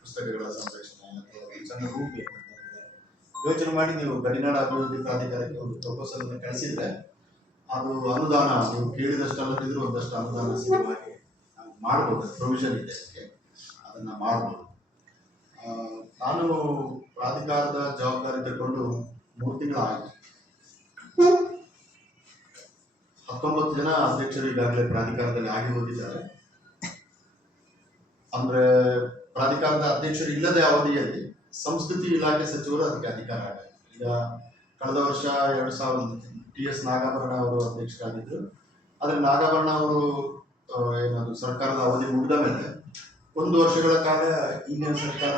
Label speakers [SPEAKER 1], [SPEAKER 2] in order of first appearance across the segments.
[SPEAKER 1] ಪುಸ್ತಕಗಳ ಸಂರಕ್ಷಣೆ ಯೋಚನೆ ಮಾಡಿ ನೀವು ಗಡಿನಾಡ ಅಭಿವೃದ್ಧಿ ಪ್ರಾಧಿಕಾರಕ್ಕೆ ಒಂದು ಪ್ರಪೋಸಲ್ ಅನ್ನು ಕಳಿಸಿದ್ರೆ ಅದು ಅನುದಾನ ನೀವು ಕೇಳಿದಷ್ಟು ಅಲ್ಲದಿದ್ರು ಒಂದಷ್ಟು ಅನುದಾನ ಸಿಗುವ ಹಾಗೆ ಮಾಡ್ಬೋದು ಪ್ರೊವಿಷನ್ ಇದೆ ಅದನ್ನ ಮಾಡ್ಬೋದು. ಆ, ನಾನು ಪ್ರಾಧಿಕಾರದ ಜವಾಬ್ದಾರಿ ತಗೊಂಡು ಮೂರು ತಿಂಗಳಾಯಿತು ಹತ್ತೊಂಬತ್ತು ಜನ ಅಧ್ಯಕ್ಷರು ಈಗಾಗಲೇ ಪ್ರಾಧಿಕಾರದಲ್ಲಿ ಆಗಿ ಹೋಗಿದ್ದಾರೆ. ಅಂದ್ರೆ ಪ್ರಾಧಿಕಾರದ ಅಧ್ಯಕ್ಷರು ಇಲ್ಲದೆ ಅವಧಿಯಲ್ಲಿ ಸಂಸ್ಕೃತಿ ಇಲಾಖೆ ಸಚಿವರು ಅದಕ್ಕೆ ಅಧಿಕಾರ ಆಗಿದೆ ಈಗ ಕಳೆದ ವರ್ಷ ಎರಡು ಸಾವಿರದ ಟಿ ಎಸ್ ನಾಗಾಭರಣ ಅವರು ಅಧ್ಯಕ್ಷರಾಗಿದ್ದರು ಆದರೆ ನಾಗಾಭರಣ ಅವರು ಏನದು ಸರ್ಕಾರದ ಅವಧಿ ಮುಗಿದ ಮೇಲೆ ಒಂದು ವರ್ಷಗಳ ಕಾಲ ಇಂಡಿಯನ್ ಸರ್ಕಾರ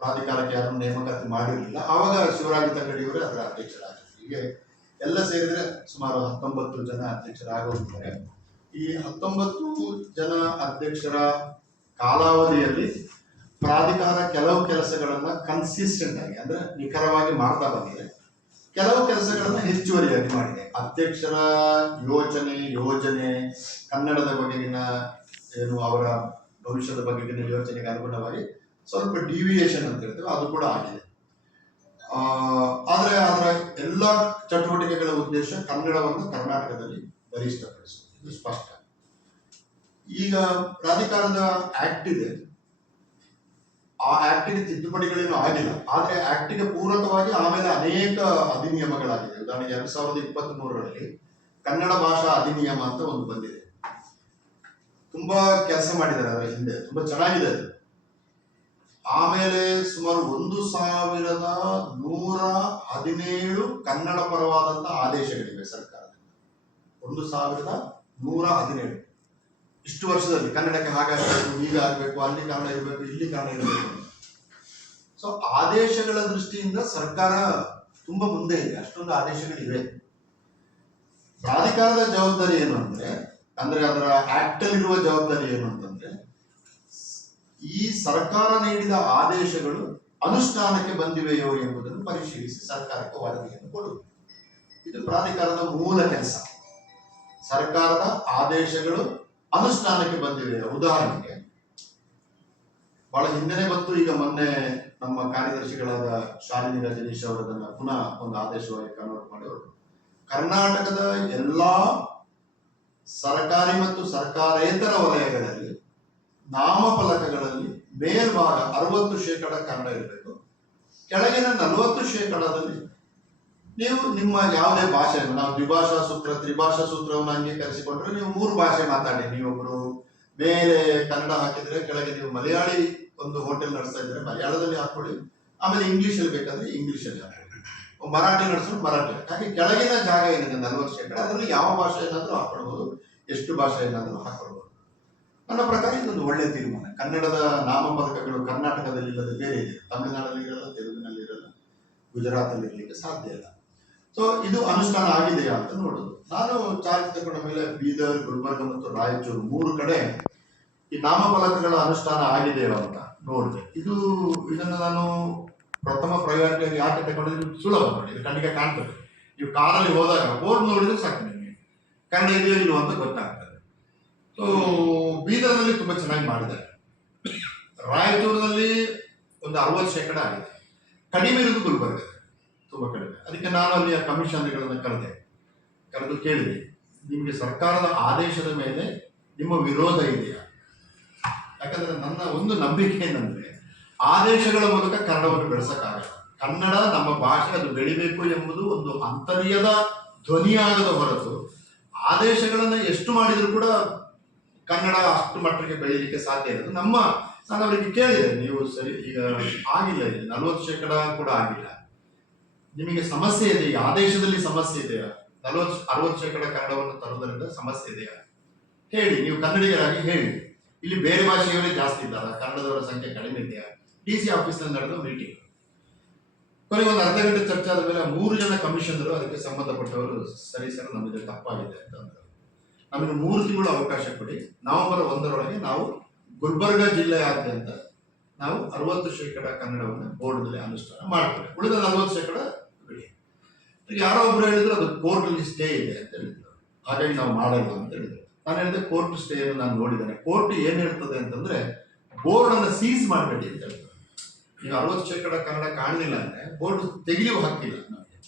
[SPEAKER 1] ಪ್ರಾಧಿಕಾರಕ್ಕೆ ಯಾರನ್ನು ನೇಮಕಾತಿ ಮಾಡಿರಲಿಲ್ಲ. ಆವಾಗ ಶಿವರಾಜ ತಂಗಡಿಯವರೇ ಅದರ ಅಧ್ಯಕ್ಷರಾಗಿದ್ದರು ಹೀಗೆ ಎಲ್ಲ ಸೇರಿದರೆ ಸುಮಾರು ಹತ್ತೊಂಬತ್ತು ಜನ ಅಧ್ಯಕ್ಷರಾಗೋಗಿದ್ದಾರೆ ಈ ಹತ್ತೊಂಬತ್ತು ಜನ ಅಧ್ಯಕ್ಷರ ಕಾಲಾವಧಿಯಲ್ಲಿ ಪ್ರಾಧಿಕಾರ ಕೆಲವು ಕೆಲಸಗಳನ್ನ ಕನ್ಸಿಸ್ಟೆಂಟ್ ಆಗಿ ಅಂದ್ರೆ ನಿಖರವಾಗಿ ಮಾಡ್ತಾ ಬಂದಿದೆ. ಕೆಲವು ಕೆಲಸಗಳನ್ನ ಹೆಚ್ಚುವರಿಯಾಗಿ ಮಾಡಿದೆ. ಅಧ್ಯಕ್ಷರ ಯೋಚನೆ ಯೋಜನೆ, ಕನ್ನಡದ ಬಗೆಗಿನ ಏನು ಅವರ ಭವಿಷ್ಯದ ಬಗೆಗಿನ ಯೋಚನೆಗೆ ಅನುಗುಣವಾಗಿ ಸ್ವಲ್ಪ ಡಿವಿಯೇಷನ್ ಅಂತ ಹೇಳ್ತೇವೆ, ಅದು ಕೂಡ ಆಗಿದೆ. ಆದರೆ ಅದರ ಎಲ್ಲ ಚಟುವಟಿಕೆಗಳ ಉದ್ದೇಶ ಕನ್ನಡವನ್ನು ಕರ್ನಾಟಕದಲ್ಲಿ ಬಲಿಷ್ಠಪಡಿಸುವುದು. ಸ್ಪಷ್ಟ. ಈಗ ಪ್ರಾಧಿಕಾರದ ಆಕ್ಟ್ ಇದೆ. ಆ ಆಕ್ಟಿಗೆ ತಿದ್ದುಪಡಿಗಳೇನು ಆಗಿಲ್ಲ. ಆದ್ರೆ ಆಕ್ಟಿಗೆ ಪೂರಕವಾಗಿ ಆಮೇಲೆ ಅನೇಕ ಅಧಿನಿಯಮಗಳಾಗಿದೆ ಉದಾಹರಣೆಗೆ ಎರಡ್ ಸಾವಿರದ ಇಪ್ಪತ್ತ್ ಮೂರರಲ್ಲಿ ಕನ್ನಡ ಭಾಷಾ ಅಧಿನಿಯಮ ಅಂತ ಒಂದು ಬಂದಿದೆ. ತುಂಬಾ ಕೆಲಸ ಮಾಡಿದ್ದಾರೆ ಅದರ ಹಿಂದೆ. ತುಂಬಾ ಚೆನ್ನಾಗಿದೆ ಅದು. ಆಮೇಲೆ ಸುಮಾರು ಒಂದು ಸಾವಿರದ ನೂರ ಹದಿನೇಳು ಕನ್ನಡ ಪರವಾದಂತ ಆದೇಶಗಳಿವೆ ಸರ್ಕಾರದಿಂದ. ಒಂದು ಸಾವಿರದ ನೂರ ಹದಿನೇಳು. ಇಷ್ಟು ವರ್ಷದಲ್ಲಿ ಕನ್ನಡಕ್ಕೆ ಹಾಗಾಗಬೇಕು ಈಗ ಆಗಬೇಕು, ಅಲ್ಲಿ ಕನ್ನಡ ಇರಬೇಕು, ಇಲ್ಲಿ ಕನ್ನಡ ಇರಬೇಕು. ಸೊ ಆದೇಶಗಳ ದೃಷ್ಟಿಯಿಂದ ಸರ್ಕಾರ ತುಂಬಾ ಮುಂದೆ ಇದೆ. ಅಷ್ಟೊಂದು ಆದೇಶಗಳಿವೆ. ಪ್ರಾಧಿಕಾರದ ಜವಾಬ್ದಾರಿ ಏನು ಅಂದ್ರೆ ಅಂದ್ರೆ ಅದರ ಆಕ್ಟ್ ಅಲ್ಲಿರುವ ಜವಾಬ್ದಾರಿ ಏನು ಅಂತಂದ್ರೆ, ಈ ಸರ್ಕಾರ ನೀಡಿದ ಆದೇಶಗಳು ಅನುಷ್ಠಾನಕ್ಕೆ ಬಂದಿವೆಯೋ ಎಂಬುದನ್ನು ಪರಿಶೀಲಿಸಿ ಸರ್ಕಾರಕ್ಕೆ ವರದಿಯನ್ನು ಕೊಡುವುದು. ಇದು ಪ್ರಾಧಿಕಾರದ ಮೂಲ ಕೆಲಸ. ಸರ್ಕಾರದ ಆದೇಶಗಳು ಅನುಷ್ಠಾನಕ್ಕೆ ಬಂದಿವೆ. ಉದಾಹರಣೆಗೆ, ಬಹಳ ಹಿಂದೆನೆ ಬಂತು, ಈಗ ಮೊನ್ನೆ ನಮ್ಮ ಕಾರ್ಯದರ್ಶಿಗಳಾದ ಶಾಲಿನಿ ರಜನೀಶ್ ಅವರದನ್ನ ಪುನಃ ಒಂದು ಆದೇಶವಾಗಿ ಕನ್ವರ್ಟ್ ಮಾಡಿದ್ರು. ಕರ್ನಾಟಕದ ಎಲ್ಲಾ ಸರ್ಕಾರಿ ಮತ್ತು ಸರ್ಕಾರೇತರ ವಲಯಗಳಲ್ಲಿ ನಾಮಫಲಕಗಳಲ್ಲಿ ಮೇಲ್ಭಾಗ ಅರವತ್ತು ಶೇಕಡ ಕನ್ನಡ ಇರಬೇಕು. ಕೆಳಗಿನ ನಲವತ್ತು ಶೇಕಡದಲ್ಲಿ ನೀವು ನಿಮ್ಮ ಯಾವುದೇ ಭಾಷೆ, ನಾವು ದ್ವಿಭಾಷಾ ಸೂತ್ರ, ತ್ರಿಭಾಷಾ ಸೂತ್ರವನ್ನು ಅಂಗೀಕರಿಸಿಕೊಂಡ್ರೆ ನೀವು ಮೂರು ಭಾಷೆ ಮಾತಾಡಿ. ನೀವೊಬ್ರು ಮೇಲೆ ಕನ್ನಡ ಹಾಕಿದ್ರೆ ಕೆಳಗೆ ನೀವು ಮಲಯಾಳಿ ಒಂದು ಹೋಟೆಲ್ ನಡೆಸ್ತಾ ಇದ್ರೆ ಮಲಯಾಳದಲ್ಲಿ ಹಾಕೊಳ್ಳಿ ಆಮೇಲೆ ಇಂಗ್ಲಿಷ್ ಅಲ್ಲಿ ಬೇಕಾದ್ರೆ ಇಂಗ್ಲಿಷ್ ಅಲ್ಲಿ ಹಾಕೊಳ್ಳಿ ಮರಾಠಿ ನಡೆಸೋದು ಮರಾಠಿ. ಹಾಗೆ ಕೆಳಗಿನ ಜಾಗ ಏನಿದೆ, ನಲ್ವತ್ತು ಶೇಕಡ, ಅದರಲ್ಲಿ ಯಾವ ಭಾಷೆ ಏನಾದರೂ ಹಾಕೊಳ್ಬಹುದು ಎಷ್ಟು ಭಾಷೆ ಏನಾದರೂ ಹಾಕೊಳ್ಬಹುದು ನನ್ನ ಪ್ರಕಾರ ಇದೊಂದು ಒಳ್ಳೆಯ ತೀರ್ಮಾನ. ಕನ್ನಡದ ನಾಮಫಲಕಗಳು ಕರ್ನಾಟಕದಲ್ಲಿ ಇಲ್ಲದೆ ಬೇರೆ ಇದೆ. ತಮಿಳುನಾಡಲ್ಲಿ ಇರಲ್ಲ ತೆಲುಗಿನಲ್ಲಿ ಇರಲ್ಲ ಗುಜರಾತಲ್ಲಿ ಇರಲಿಕ್ಕೆ ಸಾಧ್ಯ ಇಲ್ಲ. ಸೊ ಇದು ಅನುಷ್ಠಾನ ಆಗಿದೆಯಾ ಅಂತ ನೋಡೋದು. ನಾನು ಚಾರ್ಜ್ ತಗೊಂಡ ಮೇಲೆ ಬೀದರ್, ಗುಲ್ಬರ್ಗ ಮತ್ತು ರಾಯಚೂರು ಮೂರು ಕಡೆ ಈ ನಾಮಫಲಕಗಳ ಅನುಷ್ಠಾನ ಆಗಿದೆಯೋ ಅಂತ ನೋಡಿದೆ. ಇದು ಇದನ್ನು ನಾನು ಪ್ರಥಮ ಪ್ರಯಾರಿಟಿಯಾಗಿ ಯಾಕೆ ತಗೊಂಡಿದ್ದು ಇದು ಸುಲಭ ನೋಡಿ. ಇದು ಕಣ್ಣಿಗೆ ಕಾಣ್ತದೆ. ನೀವು ಕಾರಲ್ಲಿ ಹೋದಾಗ ಬೋರ್ಡ್ ನೋಡಿದ್ರೆ ಸಾಕು ನಿಮಗೆ. ಕನ್ನಡ ಇದೆಯೋ ಇಲ್ಲೋ ಅಂತ ಗೊತ್ತಾಗ್ತದೆ. ಸೊ ಬೀದರ್ನಲ್ಲಿ ತುಂಬಾ ಚೆನ್ನಾಗಿ ಮಾಡಿದ್ದಾರೆ. ರಾಯಚೂರಿನಲ್ಲಿ ಒಂದು ಅರವತ್ತು ಶೇಕಡ ಆಗಿದೆ. ಕಡಿಮೆ ಇರೋದು ಗುಲ್ಬರ್ಗ. ತುಂಬಾ ಕಡಿಮೆ. ಅದಕ್ಕೆ ನಾನು ಅಲ್ಲಿಯ ಕಮಿಷನರ್ಗಳನ್ನು ಕರೆದೆ. ಕರೆದು ಕೇಳಿದೆ, ನಿಮಗೆ ಸರ್ಕಾರದ ಆದೇಶದ ಮೇಲೆ ನಿಮ್ಮ ವಿರೋಧ ಇದೆಯಾ? ಯಾಕಂದ್ರೆ ನನ್ನ ಒಂದು ನಂಬಿಕೆ ಏನಂದ್ರೆ, ಆದೇಶಗಳ ಮೂಲಕ ಕನ್ನಡವನ್ನು ಬೆಳೆಸೋಕ್ಕಾಗಲ್ಲ. ಕನ್ನಡ ನಮ್ಮ ಭಾಷೆ ಅದು ಬೆಳಿಬೇಕು ಎಂಬುದು ಒಂದು ಅಂತರ್ಯದ ಧ್ವನಿಯಾಗದ ಹೊರತು, ಆದೇಶಗಳನ್ನು ಎಷ್ಟು ಮಾಡಿದರೂ ಕೂಡ ಕನ್ನಡ ಅಷ್ಟು ಮಟ್ಟಕ್ಕೆ ಬೆಳೀಲಿಕ್ಕೆ ಸಾಧ್ಯ ಇರೋದು ನಮ್ಮ, ನಾನು ಅವರಿಗೆ ಕೇಳಿದೆ, ನೀವು ಸರಿ, ಈಗ ಆಗಿಲ್ಲ, ಇಲ್ಲಿ ನಲವತ್ತು ಶೇಕಡ ಕೂಡ ಆಗಿಲ್ಲ. ನಿಮಗೆ ಸಮಸ್ಯೆ ಇದೆ, ಈ ಆದೇಶದಲ್ಲಿ ಸಮಸ್ಯೆ ಇದೆಯಾ ನಲವತ್ತು, ಅರವತ್ತು ಶೇಕಡ ಕನ್ನಡವನ್ನು ತರುವುದರಿಂದ ಸಮಸ್ಯೆ ಇದೆಯಾ ಹೇಳಿ, ನೀವು ಕನ್ನಡಿಗರಾಗಿ ಹೇಳಿ. ಇಲ್ಲಿ ಬೇರೆ ಭಾಷೆಯವರೇ ಜಾಸ್ತಿ ಇದ್ದಾರೆ, ಕನ್ನಡದವರ ಸಂಖ್ಯೆ ಕಡಿಮೆ ಇದೆಯಾ ಡಿ ಸಿ ಆಫೀಸ್ನಲ್ಲಿ ನಡೆದ ಮೀಟಿಂಗ್. ಕೊನೆಗೆ ಒಂದು ಅರ್ಧ ಗಂಟೆ ಚರ್ಚೆ ಆದ ಮೇಲೆ ಮೂರು ಜನ ಕಮಿಷನರು ಅದಕ್ಕೆ ಸಂಬಂಧಪಟ್ಟವರು, ಸರಿ ಸರ್ ನಮಗೆ ತಪ್ಪಾಗಿದೆ ಅಂತ ಅಂದರು ನಮಗೆ ಮೂರು ತಿಂಗಳು ಅವಕಾಶ ಕೊಡಿ, ನವೆಂಬರ್ ಒಂದರೊಳಗೆ ನಾವು ಗುಲ್ಬರ್ಗ ಜಿಲ್ಲೆಯಾದ್ಯಂತ ನಾವು ಅರವತ್ತು ಶೇಕಡ ಕನ್ನಡವನ್ನು ಬೋರ್ಡ್ನಲ್ಲಿ ಅನುಷ್ಠಾನ ಮಾಡ್ತೇವೆ. ಉಳಿದ ನಲವತ್ತು ಶೇಕಡ ಯಾರೋ ಒಬ್ರು ಹೇಳಿದ್ರು ಅದು ಕೋರ್ಟಲ್ಲಿ ಸ್ಟೇ ಇದೆ ಅಂತ ಹೇಳಿದ್ರು. ಹಾಗಾಗಿ ನಾವು ಮಾಡಲ್ಲ ಅಂತ ಹೇಳಿದ್ರು. ನಾನು ಹೇಳಿದೆ ಕೋರ್ಟ್ ಸ್ಟೇ ನಾನು ನೋಡಿದ್ದೇನೆ. ಕೋರ್ಟ್ ಏನು ಹೇಳ್ತದೆ ಅಂತಂದ್ರೆ ಬೋರ್ಡ್ ಅನ್ನು ಸೀಸ್ ಮಾಡಬೇಡಿ ಅಂತ ಹೇಳ್ತಾರೆ ನೀವು ಅರವತ್ತು ಶೇಕಡ ಕನ್ನಡ ಕಾಣಲಿಲ್ಲ ಅಂದ್ರೆ ಬೋರ್ಡ್ ತೆಗೆಯುವ ಹಕ್ಕಿಲ್ಲ ನಮಗೆ.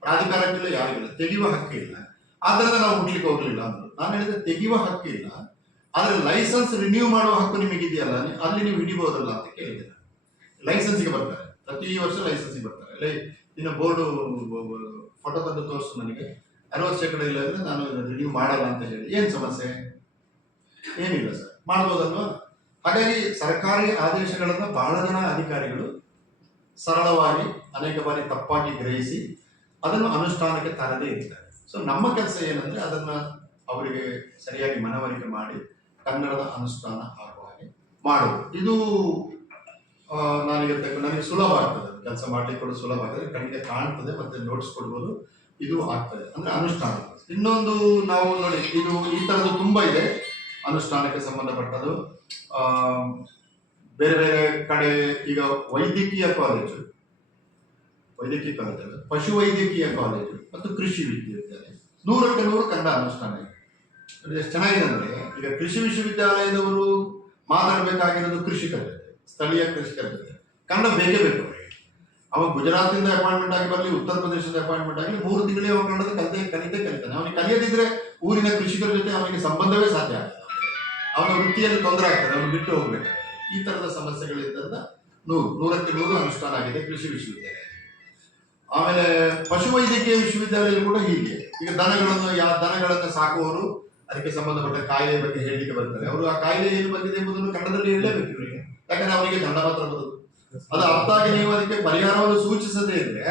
[SPEAKER 1] ಪ್ರಾಧಿಕಾರಕ್ಕೆಲ್ಲ ಯಾರಿಗಿಲ್ಲ ತೆಗೆಯುವ ಹಕ್ಕಿಲ್ಲ ಆದ್ದರಿಂದ ನಾವು ಹುಡ್ಲಿಕ್ಕೆ ಹೋಗ್ಲಿಲ್ಲ ಅಂದ್ರು. ನಾನು ಹೇಳಿದೆ ತೆಗೆಯುವ ಹಕ್ಕಿಲ್ಲ ಆದ್ರೆ ಲೈಸೆನ್ಸ್ ರಿನ್ಯೂ ಮಾಡುವ ಹಕ್ಕು ನಿಮಗಿದೆಯಲ್ಲ? ಇದೆಯಲ್ಲ ಅಲ್ಲಿ ನೀವು ಹಿಡಿಬಹುದಲ್ಲ ಅಂತ ಕೇಳಿದೆ. ಲೈಸೆನ್ಸ್ಗೆ ಬರ್ತಾರೆ. ಪ್ರತಿ ವರ್ಷ ಲೈಸೆನ್ಸ್ಗೆ ಬರ್ತಾರೆ. ಇನ್ನು ಬೋರ್ಡು ಫೋಟೋ ತಂದು ತೋರಿಸು ನನಗೆ. ಅರವತ್ತು ಶೇಕಡ ಇಲ್ಲ ಅಂದ್ರೆ ನಾನು ರಿನ್ಯೂ ಮಾಡಲ್ಲ ಅಂತ ಹೇಳಿ. ಏನು ಸಮಸ್ಯೆ? ಏನಿಲ್ಲ ಸರ್. ಮಾಡ್ಬೋದಲ್ವಾ? ಹಾಗಾಗಿ ಸರ್ಕಾರಿ ಆದೇಶಗಳನ್ನ ಬಹಳ ಜನ ಅಧಿಕಾರಿಗಳು ಸರಳವಾಗಿ ಅನೇಕ ಬಾರಿ ತಪ್ಪಾಗಿ ಗ್ರಹಿಸಿ ಅದನ್ನು ಅನುಷ್ಠಾನಕ್ಕೆ ತರದೇ ಇರ್ತಾರೆ ಸೊ ನಮ್ಮ ಕೆಲಸ ಏನಂದ್ರೆ ಅದನ್ನ ಅವರಿಗೆ ಸರಿಯಾಗಿ ಮನವರಿಕೆ ಮಾಡಿ ಕನ್ನಡದ ಅನುಷ್ಠಾನ ಆಗುವ ಹಾಗೆ ಮಾಡುವುದು. ಇದು ನನಗೆ ನನಗೆ ಸುಲಭ ಆಗ್ತದೆ. ಕೆಲಸ ಮಾಡ್ಲಿಕ್ಕೆ ಕೂಡ ಸುಲಭ ಆಗ್ತದೆ ಕಣ್ಣಿಗೆ ಕಾಣ್ತದೆ ಮತ್ತೆ ನೋಟ್ಸ್ ಕೊಡ್ಬೋದು. ಇದು ಆಗ್ತದೆ. ಅಂದ್ರೆ ಅನುಷ್ಠಾನ ಇನ್ನೊಂದು ನಾವು ನೋಡಿ ಇದು ಈ ತರದ್ದು ತುಂಬಾ ಇದೆ. ಅನುಷ್ಠಾನಕ್ಕೆ ಸಂಬಂಧಪಟ್ಟದ್ದು. ಆ, ಬೇರೆ ಬೇರೆ ಕಡೆ ಈಗ ವೈದ್ಯಕೀಯ ಕಾಲೇಜು ವೈದ್ಯಕೀಯ ಕಾಲೇಜು ಪಶು ವೈದ್ಯಕೀಯ ಕಾಲೇಜು ಮತ್ತು ಕೃಷಿ ವಿಶ್ವವಿದ್ಯಾಲಯ ನೂರಕ್ಕೆ ನೂರು ಕನ್ನಡ ಅನುಷ್ಠಾನ ಇದೆ. ಎಷ್ಟು ಚೆನ್ನಾಗಿದೆ ಅಂದ್ರೆ ಈಗ ಕೃಷಿ ವಿಶ್ವವಿದ್ಯಾಲಯದವರು ಮಾತಾಡಬೇಕಾಗಿರೋದು ಕೃಷಿಕರ ಜೊತೆ ಸ್ಥಳೀಯ ಕೃಷಿಕರ ಜೊತೆ ಕನ್ನಡ ಬೇಕೇ ಬೇಕು. ಅವ ಗುಜರಾತಿಂದ ಅಪಾಯಿಂಟ್ಮೆಂಟ್ ಆಗಿ ಬರಲಿ, ಉತ್ತರ ಪ್ರದೇಶದ ಅಪಾಯಿಂಟ್ಮೆಂಟ್ ಆಗಲಿ, ಮೂರು ತಿಂಗಳೇ ಅವನು ಕನ್ನಡದ ಕಲಿತೆ ಕಲಿತೆ, ಕಲಿತಾನೆ. ಅವನಿಗೆ ಕಲಿಯದಿದ್ರೆ ಊರಿನ ಕೃಷಿಕರ ಜೊತೆ ಅವನಿಗೆ ಸಂಬಂಧವೇ ಸಾಧ್ಯ ಆಗಲ್ಲ. ಅವನ ವೃತ್ತಿಯಲ್ಲಿ ತೊಂದರೆ ಆಗ್ತದೆ, ಅವನು ಬಿಟ್ಟು ಹೋಗ್ಬೇಕು. ಈ ತರದ ಸಮಸ್ಯೆಗಳಿದ್ದರಿಂದ ನೂರು ನೂರಕ್ಕೆ ನೂರು ಅನುಷ್ಠಾನ ಆಗಿದೆ ಕೃಷಿ ವಿಶ್ವವಿದ್ಯಾಲಯ. ಆಮೇಲೆ ಪಶುವೈದ್ಯಕೀಯ ವಿಶ್ವವಿದ್ಯಾಲಯ ಕೂಡ ಹೀಗೆ. ಈಗ ದನಗಳನ್ನು ಯಾವ ದನಗಳನ್ನು ಸಾಕುವವರು ಅದಕ್ಕೆ ಸಂಬಂಧಪಟ್ಟ ಕಾಯಿಲೆ ಬಗ್ಗೆ ಹೇಳಲಿಕ್ಕೆ ಬರ್ತಾರೆ. ಅವರು ಆ ಕಾಯಿಲೆ ಏನು ಬಂದಿದೆ ಎಂಬುದನ್ನು ಕನ್ನಡದಲ್ಲಿ ಹೇಳಲೇಬೇಕು ಇವರಿಗೆ. ಯಾಕಂದ್ರೆ ಅವರಿಗೆ ಕನ್ನಡ ಮಾತ್ರ ಅದು ಅರ್ಥ ಆಗಿ ನೀವು ಅದಕ್ಕೆ ಪರಿಹಾರವನ್ನು ಸೂಚಿಸದೇ ಇದ್ರೆ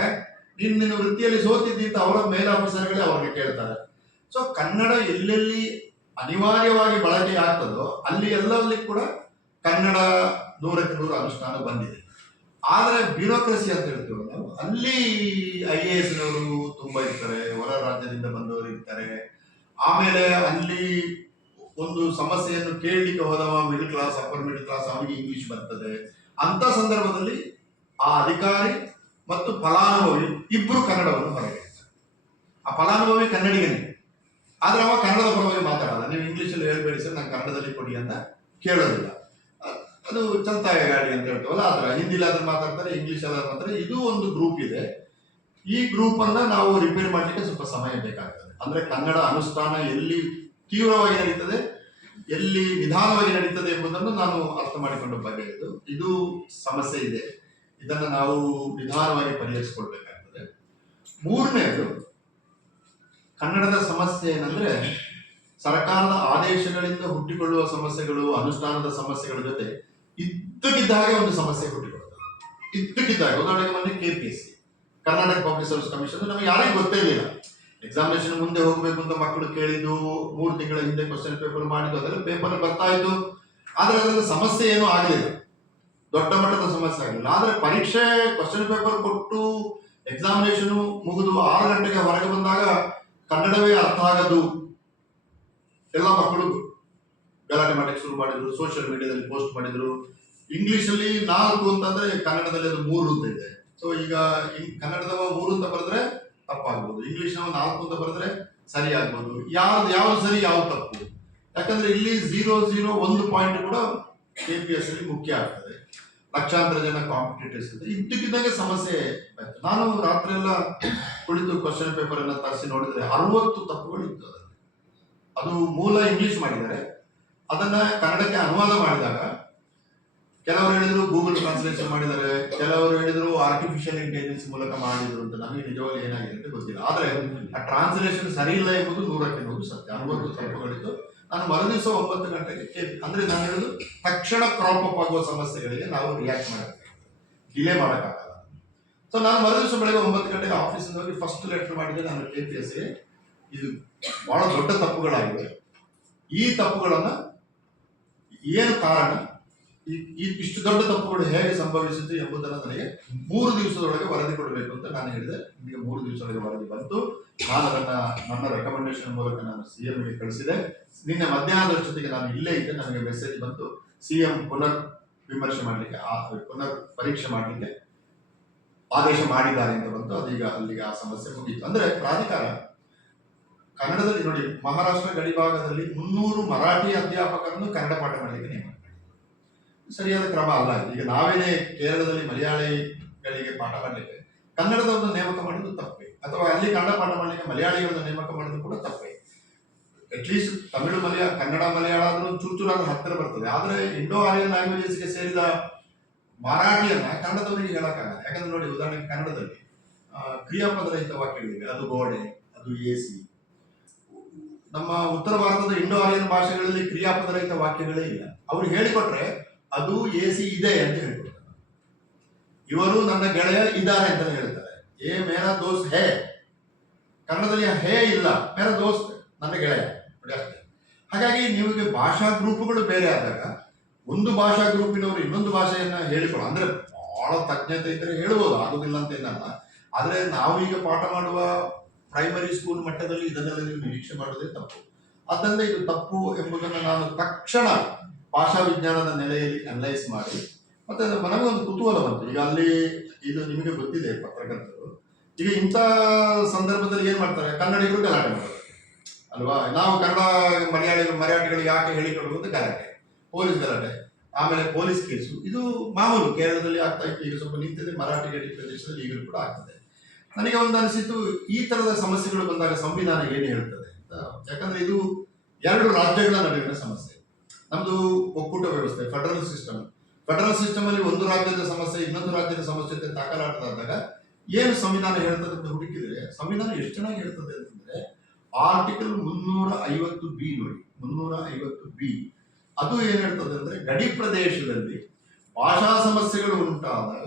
[SPEAKER 1] ನೀನು ನಿನ್ನ ವೃತ್ತಿಯಲ್ಲಿ ಸೋತಿದ್ದಿ ಅಂತ ಅವರ ಮೇಲ್ ಆಫೀಸರ್ಗಳೇ ಅವ್ರಿಗೆ ಕೇಳ್ತಾರೆ. ಸೊ ಕನ್ನಡ ಎಲ್ಲೆಲ್ಲಿ ಅನಿವಾರ್ಯವಾಗಿ ಬಳಕೆ ಆಗ್ತದೋ, ಅಲ್ಲಿ ಎಲ್ಲಲ್ಲಿ ಕೂಡ ಕನ್ನಡ ನೂರಕ್ಕೆ ನೂರು ಅನುಷ್ಠಾನ ಬಂದಿದೆ. ಆದರೆ ಬ್ಯೂರೋಕ್ರಸಿ ಅಂತ ಹೇಳ್ತೀವಿ ನಾವು, ಅಲ್ಲಿ ಐ ಎ ಎಸ್ನವರು ತುಂಬ ಇರ್ತಾರೆ, ಹೊರ ರಾಜ್ಯದಿಂದ ಬಂದವರು ಇರ್ತಾರೆ. ಆಮೇಲೆ ಅಲ್ಲಿ ಒಂದು ಸಮಸ್ಯೆಯನ್ನು ಕೇಳಲಿಕ್ಕೆ ಹೋದವ middle class upper middle class ಅವನಿಗೆ ಇಂಗ್ಲಿಷ್ ಬರ್ತದೆ. ಅಂತ ಸಂದರ್ಭದಲ್ಲಿ ಆ ಅಧಿಕಾರಿ ಮತ್ತು ಫಲಾನುಭವಿ ಇಬ್ಬರು ಕನ್ನಡವನ್ನು ಹೊರಗೆ. ಆ ಫಲಾನುಭವಿ ಕನ್ನಡಿಗನೇ. ಆದ್ರೆ ಅವ ಕನ್ನಡದ ಪರವಾಗಿ ಮಾತಾಡಲ್ಲ. ನೀವು ಇಂಗ್ಲೀಷಲ್ಲಿ ಹೇಳ್ಬೇಡಿ ಸರ್ ನಾನು ಕನ್ನಡದಲ್ಲಿ ಕೊಡಿ ಅಂತ ಕೇಳೋದಿಲ್ಲ. ಅದು ಚಂತಾಯ ಗಾಡಿ ಅಂತ ಹೇಳ್ತೇವಲ್ಲ ಆದ್ರ ಹಿಂದಿಲಿ ಆದ್ರೆ ಮಾತಾಡ್ತಾರೆ ಇಂಗ್ಲಿಷ್ ಅಲ್ಲ ಮಾತಾಡ್ತಾರೆ. ಇದು ಒಂದು ಗ್ರೂಪ್ ಇದೆ. ಈ ಗ್ರೂಪ್ ಅನ್ನ ನಾವು ರಿಪೇರ್ ಮಾಡ್ಲಿಕ್ಕೆ ಸ್ವಲ್ಪ ಸಮಯ ಬೇಕಾಗ್ತದೆ. ಅಂದ್ರೆ ಕನ್ನಡ ಅನುಷ್ಠಾನ ಎಲ್ಲಿ ತೀವ್ರವಾಗಿ ನಡೀತದೆ ಎಲ್ಲಿ ನಿಧಾನವಾಗಿ ನಡೀತದೆ ಎಂಬುದನ್ನು ನಾನು ಅರ್ಥ ಮಾಡಿಕೊಂಡು ಬಗೆಯಿದ್ದು ಇದು ಸಮಸ್ಯೆ ಇದೆ. ಇದನ್ನ ನಾವು ನಿಧಾನವಾಗಿ ಪರಿಹರಿಸಿಕೊಳ್ಬೇಕಾಗ್ತದೆ. ಮೂರನೇದು, ಕನ್ನಡದ ಸಮಸ್ಯೆ ಏನಂದ್ರೆ, ಸರ್ಕಾರದ ಆದೇಶಗಳಿಂದ ಹುಟ್ಟಿಕೊಳ್ಳುವ ಸಮಸ್ಯೆಗಳು, ಅನುಷ್ಠಾನದ ಸಮಸ್ಯೆಗಳ ಜೊತೆ ಇದ್ದಕ್ಕಿದ್ದ ಹಾಗೆ ಒಂದು ಸಮಸ್ಯೆ ಹುಟ್ಟಿಕೊಳ್ತದೆ ಇದ್ದಕ್ಕಿದ್ದ ಹಾಗೆ. ಉದಾಹರಣೆಗೆ ಮೊನ್ನೆ K P S Karnataka public service commission ನಮಗೆ ಯಾರಿಗೂ ಗೊತ್ತೇ ಇರಲಿಲ್ಲ. ಎಕ್ಸಾಮಿನೇಷನ್ ಮುಂದೆ ಹೋಗಬೇಕು ಅಂತ ಮಕ್ಕಳು ಕೇಳಿದ್ದು, ಮೂರು ತಿಂಗಳ ಹಿಂದೆ ಕ್ವಶನ್ ಪೇಪರ್ ಮಾಡಿದ್ದು ಅದರಲ್ಲಿ ಪೇಪರ್ ಬರ್ತಾ ಇತ್ತು. ಆದ್ರೆ ಅದರ ಸಮಸ್ಯೆ ಏನೂ ಆಗಲಿಲ್ಲ. ದೊಡ್ಡ ಮಟ್ಟದ ಸಮಸ್ಯೆ ಆಗಲಿಲ್ಲ. ಆದರೆ ಪರೀಕ್ಷೆ ಕ್ವಶನ್ ಪೇಪರ್ ಕೊಟ್ಟು ಎಕ್ಸಾಮಿನೇಷನ್ ಮುಗಿದು ಆರು ಗಂಟೆಗೆ ಹೊರಗೆ ಬಂದಾಗ ಕನ್ನಡವೇ ಅರ್ಥ ಆಗದು. ಎಲ್ಲ ಮಕ್ಕಳು ಗಲಾಟೆ ಮಾಡಕ್ಕೆ ಶುರು ಮಾಡಿದ್ರು ಸೋಷಿಯಲ್ ಮೀಡಿಯಾದಲ್ಲಿ ಪೋಸ್ಟ್ ಮಾಡಿದ್ರು. ಇಂಗ್ಲಿಷ್ ಅಲ್ಲಿ ನಾಲ್ಕು ಅಂತಂದ್ರೆ ಕನ್ನಡದಲ್ಲಿ ಅದು ಮೂರು ಅಂತ ಇದೆ. ಸೊ ಈಗ ಕನ್ನಡದ ಮೂರು ಅಂತ ಬರೆದ್ರೆ ತಪ್ಪಾಗ್ಬೋದು. ಇಂಗ್ಲಿಷ್ನವ ನಾಲ್ಕು ಅಂತ ಬರೆದ್ರೆ ಸರಿ ಆಗ್ಬೋದು ಯಾವ್ದು ಯಾವ್ದು ಸರಿ, ಯಾವ್ದು ತಪ್ಪು. ಯಾಕಂದ್ರೆ ಇಲ್ಲಿ ಝೀರೋ ಝೀರೋ ಒಂದು ಪಾಯಿಂಟ್ ಕೂಡ ಕೆ ಪಿ ಎಸ್ ಅಲ್ಲಿ ಮುಖ್ಯ ಆಗ್ತದೆ. ಲಕ್ಷಾಂತರ ಜನ ಕಾಂಪಿಟೇಟರ್ಸ್ ಇದೆ. ಇದ್ದಕ್ಕಿದ್ದಂಗೆ ಸಮಸ್ಯೆ ಆಯ್ತು. ನಾನು ರಾತ್ರಿ ಎಲ್ಲ ಕುಳಿತು ಕ್ವಶನ್ ಪೇಪರ್ ಎಲ್ಲ ತರಿಸಿ ನೋಡಿದ್ರೆ ಅರವತ್ತು ತಪ್ಪುಗಳು ಇತ್ತು ಅದು ಮೂಲ ಇಂಗ್ಲಿಷ್ ಮಾಡಿದ್ದಾರೆ. ಅದನ್ನ ಕನ್ನಡಕ್ಕೆ ಅನುವಾದ ಮಾಡಿದಾಗ ಕೆಲವರು ಹೇಳಿದ್ರು ಗೂಗಲ್ ಟ್ರಾನ್ಸ್ಲೇಷನ್ ಮಾಡಿದ್ದಾರೆ, ಕೆಲವರು ಹೇಳಿದ್ರು ಆರ್ಟಿಫಿಷಿಯಲ್ ಇಂಟೆಲಿಜೆನ್ಸ್ ಮೂಲಕ ಮಾಡಿದ್ರು ಅಂತ ನಮಗೆ ನಿಜವಾಗಿ ಏನಾಗಿದೆ ಅಂತ ಗೊತ್ತಿಲ್ಲ. ಆದ್ರೆ ಆ ಟ್ರಾನ್ಸ್ಲೇಷನ್ ಸರಿ ಇಲ್ಲ ಎಂಬುದು ನೂರಕ್ಕೆ ನೂರು ಸತ್ಯ. ಅರವತ್ತು ತಪ್ಪುಗಳಿತ್ತು ನಾನು ಮರುದಿವಸ ಒಂಬತ್ತು ಗಂಟೆಗೆ ಅಂದ್ರೆ ನಾನು ಹೇಳುದು ತಕ್ಷಣ ಕ್ರಾಪ್ ಅಪ್ ಆಗುವ ಸಮಸ್ಯೆಗಳಿಗೆ ನಾವು ರಿಯಾಕ್ಟ್ ಮಾಡಬೇಕು ಡಿಲೇ ಮಾಡೋಕ್ಕಾಗಲ್ಲ. ಸೊ ನಾನು ಮರುದಿವಸ ಬೆಳಗ್ಗೆ ಒಂಬತ್ತು ಗಂಟೆಗೆ ಆಫೀಸಿಂದ ಹೋಗಿ ಫಸ್ಟ್ ಲೆಟರ್ ಮಾಡಿದ್ರೆ ನಾನು ಕೆ ಪಿ ಎಸ್ ಇದು ಬಹಳ ದೊಡ್ಡ ತಪ್ಪುಗಳಾಗಿವೆ. ಈ ತಪ್ಪುಗಳನ್ನು ಏನು ಕಾರಣ? ಇಷ್ಟು ದೊಡ್ಡ ತಪ್ಪುಗಳು ಹೇಗೆ ಸಂಭವಿಸಿತು ಎಂಬುದನ್ನು ನನಗೆ ಮೂರು ದಿವಸದೊಳಗೆ ವರದಿ ಕೊಡಬೇಕು ಅಂತ ನಾನು ಹೇಳಿದೆ. ನಿಮಗೆ ಮೂರು ದಿವಸದೊಳಗೆ ವರದಿ ಬಂತು. ನಾನು ನನ್ನ ನನ್ನ ರೆಕಮೆಂಡೇಶನ್ ಮೂಲಕ ನಾನು ಸಿ ಗೆ ಕಳಿಸಿದೆ. ನಿನ್ನೆ ಮಧ್ಯಾಹ್ನದಷ್ಟೊತ್ತಿಗೆ ನಾನು ಇಲ್ಲೇ ಇದ್ದೆ. ನನಗೆ ಮೆಸೇಜ್ ಬಂತು. ಸಿ ಎಂ ಪುನರ್ ವಿಮರ್ಶೆ ಮಾಡಲಿಕ್ಕೆ ಪುನರ್ ಪರೀಕ್ಷೆ ಮಾಡಲಿಕ್ಕೆ ಆದೇಶ ಮಾಡಿದ್ದಾರೆ ಅಂತ ಬಂತು. ಅದೀಗ ಅಲ್ಲಿಗೆ ಆ ಸಮಸ್ಯೆ ಮುಗಿಯಿತು ಅಂದ್ರೆ ಪ್ರಾಧಿಕಾರ, ಕನ್ನಡದಲ್ಲಿ ನೋಡಿ, ಮಹಾರಾಷ್ಟ್ರ ಗಡಿ ಭಾಗದಲ್ಲಿ ಮುನ್ನೂರು ಮರಾಠಿ ಅಧ್ಯಾಪಕರನ್ನು ಕನ್ನಡ ಪಾಠ ಮಾಡಲಿಕ್ಕೆ ನೇಮಕ ಸರಿಯಾದ ಕ್ರಮ ಅಲ್ಲ. ಈಗ ನಾವೇನೇ ಕೇರಳದಲ್ಲಿ ಮಲಯಾಳಿಗಳಿಗೆ ಪಾಠ ಮಾಡಲಿಕ್ಕೆ ಒಂದು ನೇಮಕ ಮಾಡೋದು ತಪ್ಪೇ. ಅಥವಾ ಅಲ್ಲಿ ಕನ್ನಡ ಪಾಠ ಮಾಡಲಿಕ್ಕೆ ಮಲಯಾಳಿಗಳನ್ನು ನೇಮಕ ಮಾಡೋದು ಕೂಡ ತಪ್ಪೇ. ಅಟ್ಲೀಸ್ಟ್ ತಮಿಳು ಮಲಯಾಳ ಕನ್ನಡ ಮಲಯಾಳ ಅಂದ್ರೆ ಚೂರು ಹತ್ತಿರ ಬರ್ತದೆ. ಆದರೆ ಇಂಡೋ ಆರಿಯನ್ ಲ್ಯಾಂಗ್ವೇಜಸ್ಗೆ ಸೇರಿದ ಮರಾಠಿಯನ್ನ ಕನ್ನಡದವರಿಗೆ ಹೇಳಕ್ಕಾಗಲ್ಲ. ಯಾಕಂದ್ರೆ ನೋಡಿ, ಉದಾಹರಣೆಗೆ ಕನ್ನಡದಲ್ಲಿ ಕ್ರಿಯಾಪದರಹಿತ ವಾಕ್ಯಗಳಿವೆ. ಅದು ಗೋಡೆ, ಅದು ಎ ಸಿ ನಮ್ಮ ಉತ್ತರ ಭಾರತದ ಇಂಡೋ ಆರ್ಯನ್ ಭಾಷೆಗಳಲ್ಲಿ ಕ್ರಿಯಾಪದರಹಿತ ವಾಕ್ಯಗಳೇ ಇಲ್ಲ. ಅವ್ರು ಹೇಳಿಕೊಟ್ರೆ ಅದು ಎ ಸಿ ಇದೆ ಅಂತ ಹೇಳ್ತಾರೆ ಇವರು ನನ್ನ ಗೆಳೆಯ ಇದ್ದಾರೆ ಅಂತ ಹೇಳ್ತಾರೆ. ಏ ಮೇರಾ ದೋಸ್ತ್ ಹೇ. ಕನ್ನಡದಲ್ಲಿ ಹೇ ಇಲ್ಲ. ಮೇರಾ ದೋಸ್ತ್ ನನ್ನ ಗೆಳೆಯ. ನೋಡಿ ಅಷ್ಟೇ. ಹಾಗಾಗಿ ನಿಮಗೆ ಭಾಷಾ ಗ್ರೂಪ್ಗಳು ಬೇರೆ ಆದಾಗ ಒಂದು ಭಾಷಾ ಗ್ರೂಪಿನವರು ಇನ್ನೊಂದು ಭಾಷೆಯನ್ನ ಹೇಳಿಕೊಳ್ಳ ಅಂದ್ರೆ ಬಹಳ ತಜ್ಞತೆ ಇದ್ರೆ ಹೇಳ್ಬೋದು, ಆಗುದಿಲ್ಲ ಅಂತ ಏನಲ್ಲ. ಆದ್ರೆ ಈಗ ಪಾಠ ಮಾಡುವ ಪ್ರೈಮರಿ ಸ್ಕೂಲ್ ಮಟ್ಟದಲ್ಲಿ ಇದನ್ನೆಲ್ಲ ನೀವು ನಿರೀಕ್ಷೆ ಮಾಡೋದೇ ತಪ್ಪು. ಅದನ್ನೇ ಇದು ತಪ್ಪು ಎಂಬುದನ್ನು ನಾನು ತಕ್ಷಣ ಭಾಷಾ ವಿಜ್ಞಾನದ ನೆಲೆಯಲ್ಲಿ ಅನಲೈಸ್ ಮಾಡಿ, ಮತ್ತೆ ಒಂದು ಕುತೂಹಲ ಬಂತು ಈಗ ಅಲ್ಲಿ ಇದು ನಿಮಗೆ ಗೊತ್ತಿದೆ ಪತ್ರಕರ್ತರು. ಈಗ ಇಂಥ ಸಂದರ್ಭದಲ್ಲಿ ಏನ್ ಮಾಡ್ತಾರೆ? ಕನ್ನಡಿಗರು ಗಲಾಟೆ ಅಲ್ವಾ? ನಾವು ಕನ್ನಡ ಮಲಯಾಳಿ ಮರಾಠಿಗಳಿಗೆ ಯಾಕೆ ಹೇಳಿಕೊಡುವುದು ಅಂತ ಗಲಾಟೆ. ಪೊಲೀಸ್ ಗಲಾಟೆ. ಆಮೇಲೆ ಪೊಲೀಸ್ ಕೇಸು. ಇದು ಮಾಮೂಲು. ಕೇರಳದಲ್ಲಿ ಆಗ್ತಾ ಇತ್ತು. ಈಗ ಸ್ವಲ್ಪ ನಿಂತಿದೆ. ಮರಾಠಿ ಗಡಿ ಪ್ರದೇಶದಲ್ಲಿ ಈಗಲೂ ಕೂಡ ಆಗ್ತದೆ. ನನಗೆ ಒಂದು ಅನಿಸಿತು ಈ ತರದ ಸಮಸ್ಯೆಗಳು ಬಂದಾಗ ಸಂವಿಧಾನ ಏನು ಹೇಳ್ತದೆ ಅಂತ. ಯಾಕಂದ್ರೆ ಇದು ಎರಡು ರಾಜ್ಯಗಳ ನಡುವಿನ ಸಮಸ್ಯೆ. ನಮ್ದು ಒಕ್ಕೂಟ ವ್ಯವಸ್ಥೆ ಫೆಡರಲ್ ಸಿಸ್ಟಮ್ ಫೆಡರಲ್ ಸಿಸ್ಟಮ್ ಅಲ್ಲಿ ಒಂದು ರಾಜ್ಯದ ಸಮಸ್ಯೆ, ಇನ್ನೊಂದು ರಾಜ್ಯದ ಸಮಸ್ಯೆ ದಾಖಲಾಟದಾದಾಗ ಏನು ಸಂವಿಧಾನ ಹೇಳ್ತದೆ ಅಂತ ಹುಡುಕಿದ್ರೆ, ಸಂವಿಧಾನ ಎಷ್ಟು ಚೆನ್ನಾಗಿ ಹೇಳ್ತದೆ ಅಂತಂದ್ರೆ ಆರ್ಟಿಕಲ್ ಮುನ್ನೂರ ಐವತ್ತು ಬಿ ನೋಡಿ ಮುನ್ನೂರ ಐವತ್ತು ಬಿ. ಅದು ಏನ್ ಹೇಳ್ತದೆ ಅಂದ್ರೆ ಗಡಿ ಪ್ರದೇಶದಲ್ಲಿ ಭಾಷಾ ಸಮಸ್ಯೆಗಳು ಉಂಟಾದಾಗ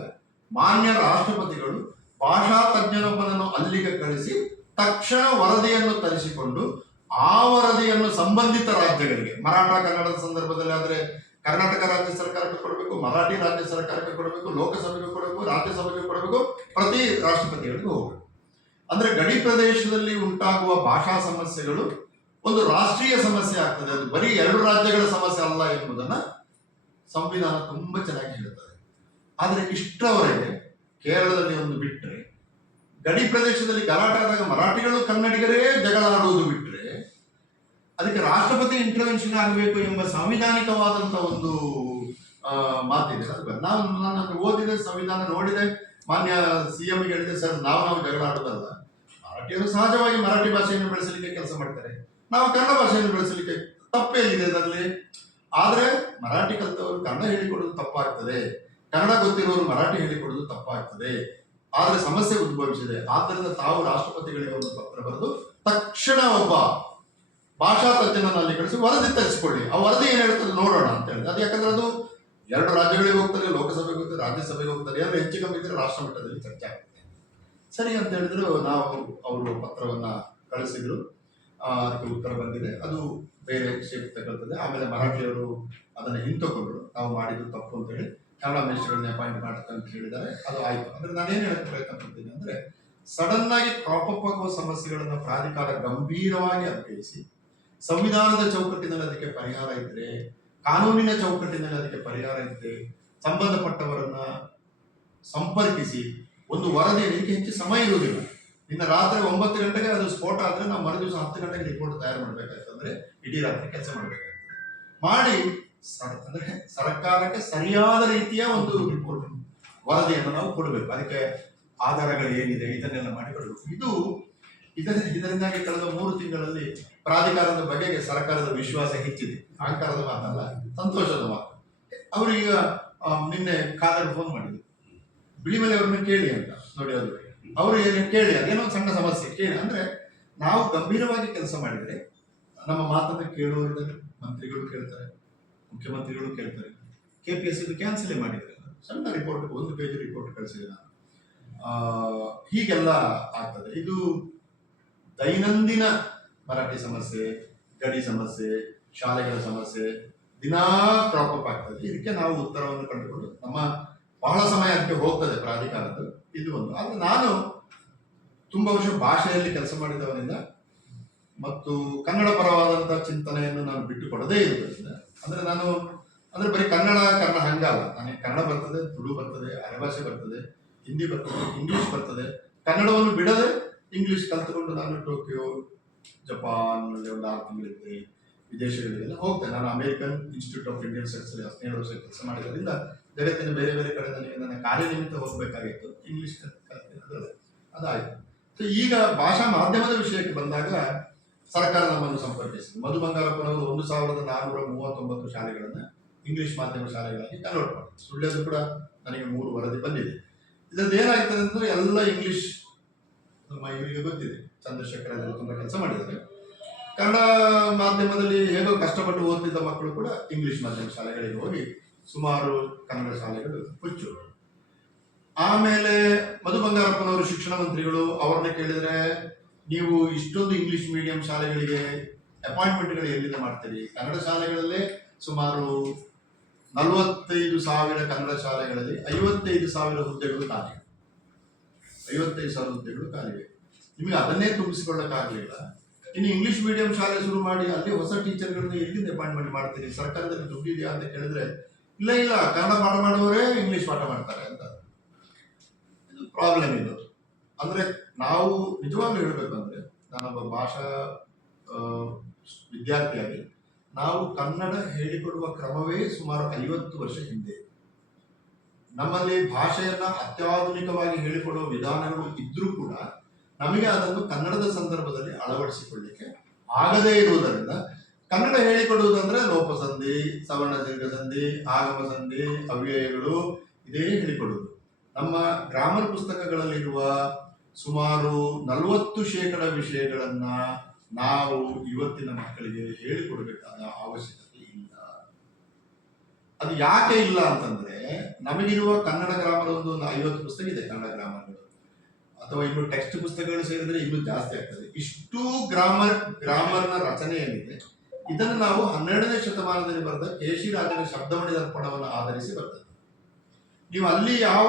[SPEAKER 1] ಮಾನ್ಯ ರಾಷ್ಟ್ರಪತಿಗಳು ಭಾಷಾ ತಜ್ಞರೊಬ್ಬನನ್ನು ಅಲ್ಲಿಗೆ ಕಳಿಸಿ ತಕ್ಷಣ ವರದಿಯನ್ನು ತರಿಸಿಕೊಂಡು ಆ ವರದಿಯನ್ನು ಸಂಬಂಧಿತ ರಾಜ್ಯಗಳಿಗೆ, ಮರಾಠ, ಕನ್ನಡದ ಸಂದರ್ಭದಲ್ಲಿ ಆದರೆ ಕರ್ನಾಟಕ ರಾಜ್ಯ ಸರ್ಕಾರಕ್ಕೆ ಕೊಡಬೇಕು, ಮರಾಠಿ ರಾಜ್ಯ ಸರ್ಕಾರಕ್ಕೆ ಕೊಡಬೇಕು, ಲೋಕಸಭೆಗೆ ಕೊಡಬೇಕು, ರಾಜ್ಯಸಭೆಗೆ ಕೊಡಬೇಕು, ಪ್ರತಿ ರಾಷ್ಟ್ರಪತಿಗಳಿಗೂ ಹೋಗಬೇಕು. ಅಂದ್ರೆ ಗಡಿ ಪ್ರದೇಶದಲ್ಲಿ ಉಂಟಾಗುವ ಭಾಷಾ ಸಮಸ್ಯೆಗಳು ಒಂದು ರಾಷ್ಟ್ರೀಯ ಸಮಸ್ಯೆ ಆಗ್ತದೆ. ಅದು ಬರೀ ಎರಡು ರಾಜ್ಯಗಳ ಸಮಸ್ಯೆ ಅಲ್ಲ ಎಂಬುದನ್ನ ಸಂವಿಧಾನ ತುಂಬಾ ಚೆನ್ನಾಗಿ ಹೇಳುತ್ತದೆ ಆದರೆ ಇಷ್ಟರವರೆಗೆ ಕೇರಳದಲ್ಲಿ ಒಂದು ಬಿಟ್ಟರೆ ಗಡಿ ಪ್ರದೇಶದಲ್ಲಿ ಗಲಾಟೆ ಆದಾಗ ಮರಾಠಿಗಳು ಕನ್ನಡಿಗರೇ ಜಗಳ ಆಡುವುದು ಬಿಟ್ಟರೆ ಅದಕ್ಕೆ ರಾಷ್ಟ್ರಪತಿ ಇಂಟರ್ವೆನ್ಷನ್ ಆಗಬೇಕು ಎಂಬ ಸಾಂವಿಧಾನಿಕವಾದಂತ ಒಂದು ಮಾತಿದೆ. ಅದು. ನಾವು ನಾನು ಓದಿದೆ, ಸಂವಿಧಾನ ನೋಡಿದೆ. ಮಾನ್ಯ ಸಿ ಎಂ ಹೇಳಿದೆ, ಸರ್, ನಾವು ನಾವು ಜಗಳ ಆಡೋದಲ್ಲ. ಮರಾಠಿಯರು ಸಹಜವಾಗಿ ಮರಾಠಿ ಭಾಷೆಯನ್ನು ಬೆಳೆಸಲಿಕ್ಕೆ ಕೆಲಸ ಮಾಡ್ತಾರೆ. ನಾವು ಕನ್ನಡ ಭಾಷೆಯನ್ನು ಬೆಳೆಸಲಿಕ್ಕೆ ತಪ್ಪೇನಿದೆ ಅದರಲ್ಲಿ? ಆದರೆ ಮರಾಠಿ ಕಲಿತವರು ಕನ್ನಡ ಹೇಳಿಕೊಡೋದು ತಪ್ಪಾಗ್ತದೆ. ಕನ್ನಡ ಗೊತ್ತಿರೋರು ಮರಾಠಿ ಹೇಳಿಕೊಡೋದು ತಪ್ಪಾಗ್ತದೆ. ಆದರೆ ಸಮಸ್ಯೆ ಉದ್ಭವಿಸಿದೆ. ಆದ್ದರಿಂದ ತಾವು ರಾಷ್ಟ್ರಪತಿಗಳಿಗೆ ಒಂದು ಪತ್ರ ಬರೆದು ತಕ್ಷಣ ಒಬ್ಬ ಭಾಷಾ ತಜ್ಞನನ್ನು ಅಲ್ಲಿ ಕಳಿಸಿ ವರದಿ ತರಿಸಿಕೊಳ್ಳಿ. ಆ ವರದಿ ಏನು ಹೇಳ್ತದೆ ನೋಡೋಣ ಅಂತ ಹೇಳಿದೆ ಅದು ಯಾಕಂದ್ರೆ ಅದು ಎರಡು ರಾಜ್ಯಗಳಿಗೆ ಹೋಗ್ತಾರೆ, ಲೋಕಸಭೆಗೆ ಹೋಗ್ತಾರೆ, ರಾಜ್ಯಸಭೆಗೆ ಹೋಗ್ತಾರೆ, ಎಲ್ಲ ಹೆಚ್ಚು ಕಮ್ಮಿ ಇದ್ರೆ ರಾಷ್ಟ್ರ ಮಟ್ಟದಲ್ಲಿ ಚರ್ಚೆ ಆಗುತ್ತೆ. ಸರಿ ಅಂತ ಹೇಳಿದ್ರು, ನಾವು ಅವರು ಪತ್ರವನ್ನ ಕಳಿಸಿದ್ರು. ಅದಕ್ಕೆ ಉತ್ತರ ಬಂದಿದೆ. ಅದು ಬೇರೆ ಶೇಪ್ ತಗೊಳ್ತದೆ ಆಮೇಲೆ ಮರಾಠಿಯವರು ಅದನ್ನ ಹಿಂತಕೊಂಡ್ರು ನಾವು ಮಾಡಿದ್ದು ತಪ್ಪು ಅಂತ ಹೇಳಿ ಕನ್ನಡ ಮಿನಿಸ್ಟರ್ಗಳನ್ನ ಅಪಾಯಿಂಟ್ ಅಂತ ಹೇಳಿದ್ದಾರೆ. ಅದು ಆಯ್ತು. ಅಂದ್ರೆ ನಾನೇನು ಹೇಳಕ್ ಪ್ರಯತ್ನ ಪಡ್ತೀನಿ ಅಂದ್ರೆ ಸಡನ್ ಆಗಿ ಕ್ರಾಪ್ ಅಪ್ ಆಗುವ ಸಮಸ್ಯೆಗಳನ್ನು ಪ್ರಾಧಿಕಾರ ಗಂಭೀರವಾಗಿ ಅಧ್ಯಯಿಸಿ ಸಂವಿಧಾನದ ಚೌಕಟ್ಟಿನಲ್ಲಿ ಅದಕ್ಕೆ ಪರಿಹಾರ ಇದ್ರೆ, ಕಾನೂನಿನ ಚೌಕಟ್ಟಿನಲ್ಲಿ ಅದಕ್ಕೆ ಪರಿಹಾರ ಇದ್ರೆ ಸಂಬಂಧಪಟ್ಟವರನ್ನ ಸಂಪರ್ಕಿಸಿ, ಒಂದು ವರದಿ ಇದಕ್ಕೆ ಹೆಚ್ಚು ಸಮಯ ಇರುವುದಿಲ್ಲ. ಇನ್ನು ರಾತ್ರಿ ಒಂಬತ್ತು ಗಂಟೆಗೆ ಅದು ಸ್ಫೋಟ ಆದ್ರೆ ನಾವು ಮರು ದಿವಸ ಹತ್ತು ಗಂಟೆಗೆ ರಿಪೋರ್ಟ್ ತಯಾರು ಮಾಡ್ಬೇಕಂತಂದ್ರೆ ಇಡೀ ರಾತ್ರಿ ಕೆಲಸ ಮಾಡ್ಬೇಕಾಗ್ತದೆ. ಮಾಡಿ ಅಂದ್ರೆ ಸರ್ಕಾರಕ್ಕೆ ಸರಿಯಾದ ರೀತಿಯ ಒಂದು ರಿಪೋರ್ಟ್ ವರದಿಯನ್ನು ನಾವು ಕೊಡಬೇಕು. ಅದಕ್ಕೆ ಆಧಾರಗಳು ಏನಿದೆ ಇದನ್ನೆಲ್ಲ ಮಾಡಿಕೊಡಬೇಕು. ಇದು ಇದರ ಇದರಿಂದಾಗಿ ಕಳೆದ ಮೂರು ತಿಂಗಳಲ್ಲಿ ಪ್ರಾಧಿಕಾರದ ಬಗೆಗೆ ಸರ್ಕಾರದ ವಿಶ್ವಾಸ ಹೆಚ್ಚಿದೆ. ಅಹಂಕಾರದ ಮಾತಲ್ಲ, ಸಂತೋಷದ ಮಾತು. ಅವರು ಈಗ ನಿನ್ನೆ ಖಾದರ್ ಫೋನ್ ಮಾಡಿದ್ರು. ಬಿಳಿಮಲೆ ಅವ್ರನ್ನ ಕೇಳಿ ಅಂತ, ನೋಡಿ ಅದು. ಅವರು ಏನು ಕೇಳಿ, ಅದೇನೋ ಸಣ್ಣ ಸಮಸ್ಯೆ. ಕೇಳಿ ಅಂದ್ರೆ, ನಾವು ಗಂಭೀರವಾಗಿ ಕೆಲಸ ಮಾಡಿದ್ರೆ, ನಮ್ಮ ಮಾತನ್ನು ಕೇಳುವವರಿದ್ದಾರೆ ಮಂತ್ರಿಗಳು ಕೇಳ್ತಾರೆ, ಮುಖ್ಯಮಂತ್ರಿಗಳು ಕೇಳ್ತಾರೆ. ಕೆ ಪಿ ಎಸ್ ಕ್ಯಾನ್ಸಲೇ ಮಾಡಿದ್ರೆ ಸಣ್ಣ ರಿಪೋರ್ಟ್ ಒಂದು ಪೇಜ್ ರಿಪೋರ್ಟ್ ಕಳಿಸಿದೆ ನಾನು. ಹೀಗೆಲ್ಲ ಆಗ್ತದೆ. ಇದು ದೈನಂದಿನ ಮರಾಠಿ ಸಮಸ್ಯೆ, ಗಡಿ ಸಮಸ್ಯೆ, ಶಾಲೆಗಳ ಸಮಸ್ಯೆ, ದಿನಾ ಕ್ರಾಪ್ ಆಗ್ತದೆ. ಇದಕ್ಕೆ ನಾವು ಉತ್ತರವನ್ನು ಕಂಡುಕೊಂಡು ನಮ್ಮ ಬಹಳ ಸಮಯ ಅದಕ್ಕೆ ಹೋಗ್ತದೆ ಪ್ರಾಧಿಕಾರದ್ದು. ಇದು ಒಂದು. ಆದರೆ ನಾನು ತುಂಬಾ ವರ್ಷ ಭಾಷೆಯಲ್ಲಿ ಕೆಲಸ ಮಾಡಿದವನಿಂದ ಮತ್ತು ಕನ್ನಡ ಪರವಾದಂಥ ಚಿಂತನೆಯನ್ನು ನಾನು ಬಿಟ್ಟುಕೊಡದೇ ಇರುವುದರಿಂದ, ಅಂದ್ರೆ ನಾನು, ಅಂದ್ರೆ ಬರೀ ಕನ್ನಡ ಕನ್ನಡ ಹಂಗಲ್ಲ. ನನಗೆ ಕನ್ನಡ ಬರ್ತದೆ, ತುಳು ಬರ್ತದೆ ಅರೆಭಾಷೆ ಬರ್ತದೆ, ಹಿಂದಿ ಬರ್ತದೆ, ಇಂಗ್ಲಿಷ್ ಬರ್ತದೆ. ಕನ್ನಡವನ್ನು ಬಿಡದೆ ಇಂಗ್ಲಿಷ್ ಕಲ್ತ್ಕೊಂಡು ನಾನು ಟೋಕಿಯೋ, ಜಪಾನ್ ಒಂದು ಆರು ತಿಂಗಳಿದ್ದೆ, ವಿದೇಶಗಳಿಗೆಲ್ಲ ಹೋಗ್ತೇನೆ ನಾನು American institute of Indian studies ಅಲ್ಲಿ ಹದಿನೇಳು ವರ್ಷ ಕೆಲಸ ಮಾಡಿದ್ರಿಂದ ಜಗತ್ತಿನ ಬೇರೆ ಬೇರೆ ಕಡೆ ನನಗೆ ನನ್ನ ಕಾರ್ಯನಿಮಿತ್ತ ಹೋಗಬೇಕಾಗಿತ್ತು. ಇಂಗ್ಲಿಷ್ ಕಲ್ತಿರೋದು ಅದಾಯಿತು. ಸೊ ಈಗ ಭಾಷಾ ಮಾಧ್ಯಮದ ವಿಷಯಕ್ಕೆ ಬಂದಾಗ ಸರ್ಕಾರ ನಮ್ಮನ್ನು ಸಂಪರ್ಕಿಸಿದೆ ಮಧು ಬಂಗಾರಪ್ಪನವರು ಒಂದು ಸಾವಿರದ ನಾನ್ನೂರ ಮೂವತ್ತೊಂಬತ್ತು ಶಾಲೆಗಳನ್ನು ಇಂಗ್ಲಿಷ್ ಮಾಧ್ಯಮ ಶಾಲೆಗಳಲ್ಲಿ ಕನ್ವರ್ಟ್ ಮಾಡಿದ್ರು. ಕೂಡ ನನಗೆ ಮೂರು ವರದಿ ಬಂದಿದೆ. ಇದರದ್ದು ಏನಾಗ್ತದೆ ಅಂದ್ರೆ ಎಲ್ಲ ಇಂಗ್ಲಿಷ್ ನಮ್ಮ ಇವರಿಗೆ ಗೊತ್ತಿದೆ. ಚಂದ್ರಶೇಖರ್ ಅದರಲ್ಲಿ ತುಂಬಾ ಕೆಲಸ ಮಾಡಿದ್ದಾರೆ. ಕನ್ನಡ ಮಾಧ್ಯಮದಲ್ಲಿ ಹೇಗೋ ಕಷ್ಟಪಟ್ಟು ಓದ್ತಿದ್ದ ಮಕ್ಕಳು ಕೂಡ ಇಂಗ್ಲಿಷ್ ಮಾಧ್ಯಮ ಶಾಲೆಗಳಿಗೆ ಹೋಗಿ ಸುಮಾರು ಕನ್ನಡ ಶಾಲೆಗಳು ಹುಚ್ಚು. ಆಮೇಲೆ ಮಧು ಬಂಗಾರಪ್ಪನವರು ಶಿಕ್ಷಣ ಮಂತ್ರಿಗಳು, ಅವ್ರನ್ನ ಕೇಳಿದ್ರೆ ನೀವು ಇಷ್ಟೊಂದು ಇಂಗ್ಲಿಷ್ ಮೀಡಿಯಂ ಶಾಲೆಗಳಿಗೆ ಅಪಾಯಿಂಟ್ಮೆಂಟ್ಗಳು ಎಲ್ಲಿಂದ ಮಾಡ್ತೀರಿ? ಕನ್ನಡ ಶಾಲೆಗಳಲ್ಲೇ ಸುಮಾರು ನಲವತ್ತೈದು ಸಾವಿರ ಕನ್ನಡ ಶಾಲೆಗಳಲ್ಲಿ ಐವತ್ತೈದು ಸಾವಿರ ಹುದ್ದೆಗಳು ಖಾಲಿ. ಐವತ್ತೈದು ಸಾವಿರ ಹುದ್ದೆಗಳು ಖಾಲಿವೆ ನಿಮಗೆ ಅದನ್ನೇ ತುಂಬಿಸಿಕೊಳ್ಳಕ್ಕಾಗಲಿಲ್ಲ ಇನ್ನು ಇಂಗ್ಲಿಷ್ ಮೀಡಿಯಂ ಶಾಲೆ ಶುರು ಮಾಡಿ ಅಲ್ಲಿ ಹೊಸ ಟೀಚರ್ಗಳನ್ನ ಎಲ್ಲಿಂದ ಅಪಾಯಿಂಟ್ಮೆಂಟ್ ಮಾಡ್ತೀರಿ? ಸರ್ಕಾರದಲ್ಲಿ ದುಡ್ಡು ಇದೆಯಾ ಅಂತ ಕೇಳಿದ್ರೆ, ಇಲ್ಲ ಇಲ್ಲ, ಕನ್ನಡ ಪಾಠ ಮಾಡುವವರೇ ಇಂಗ್ಲಿಷ್ ಪಾಠ ಮಾಡ್ತಾರೆ ಅಂತ. ಇದು ಪ್ರಾಬ್ಲಮ್ ಇದು. ಅಂದ್ರೆ ನಾವು ನಿಜವಾಗ್ಲೂ ಹೇಳಬೇಕಂದ್ರೆ, ನಾನೊಬ್ಬ ಭಾಷಾ ವಿದ್ಯಾರ್ಥಿಯಾಗಿ, ನಾವು ಕನ್ನಡ ಹೇಳಿಕೊಡುವ ಕ್ರಮವೇ ಸುಮಾರು ಐವತ್ತು ವರ್ಷ ಹಿಂದೆ. ನಮ್ಮಲ್ಲಿ ಭಾಷೆಯನ್ನ ಅತ್ಯಾಧುನಿಕವಾಗಿ ಹೇಳಿಕೊಡುವ ವಿಧಾನಗಳು ಇದ್ರೂ ಕೂಡ ನಮಗೆ ಅದನ್ನು ಕನ್ನಡದ ಸಂದರ್ಭದಲ್ಲಿ ಅಳವಡಿಸಿಕೊಳ್ಳಿಕ್ಕೆ ಆಗದೇ ಇರುವುದರಿಂದ ಕನ್ನಡ ಹೇಳಿಕೊಡುವುದಂದ್ರೆ ಲೋಪಸಂಧಿ ಸವರ್ಣ ದೀರ್ಘ ಸಂಧಿ ಆಗಮ ಸಂಧಿ ಅವ್ಯಯಗಳು ಇದೇ ಹೇಳಿಕೊಡುವುದು. ನಮ್ಮ ಗ್ರಾಮರ್ ಪುಸ್ತಕಗಳಲ್ಲಿರುವ ಸುಮಾರು ನಲವತ್ತು ಶೇಕಡ ವಿಷಯಗಳನ್ನ ನಾವು ಇವತ್ತಿನ ಮಕ್ಕಳಿಗೆ ಹೇಳಿಕೊಡಬೇಕಾದ ಅವಶ್ಯಕತೆ. ಅದು ಯಾಕೆ ಇಲ್ಲ ಅಂತಂದ್ರೆ ನಮಗಿರುವ ಕನ್ನಡ ಗ್ರಾಮರ್ ಒಂದು ಐವತ್ತು ಪುಸ್ತಕ ಇದೆ ಕನ್ನಡ ಗ್ರಾಮರ್ಗಳು ಅಥವಾ ಇನ್ನು ಟೆಕ್ಸ್ಟ್ ಪುಸ್ತಕಗಳು ಸೇರಿದ್ರೆ ಇನ್ನೂ ಜಾಸ್ತಿ ಆಗ್ತದೆ. ಇಷ್ಟು ಗ್ರಾಮರ್ ಗ್ರಾಮರ್ನ ರಚನೆ ಏನಿದೆ ಇದನ್ನು ನಾವು ಹನ್ನೆರಡನೇ ಶತಮಾನದಲ್ಲಿ ಬರೆದ ಕೇಶಿರಾಜನ ಶಬ್ದಮಣಿ ದರ್ಪಣವನ್ನು ಆಧರಿಸಿ ಬರ್ತದೆ ನೀವು ಅಲ್ಲಿ ಯಾವ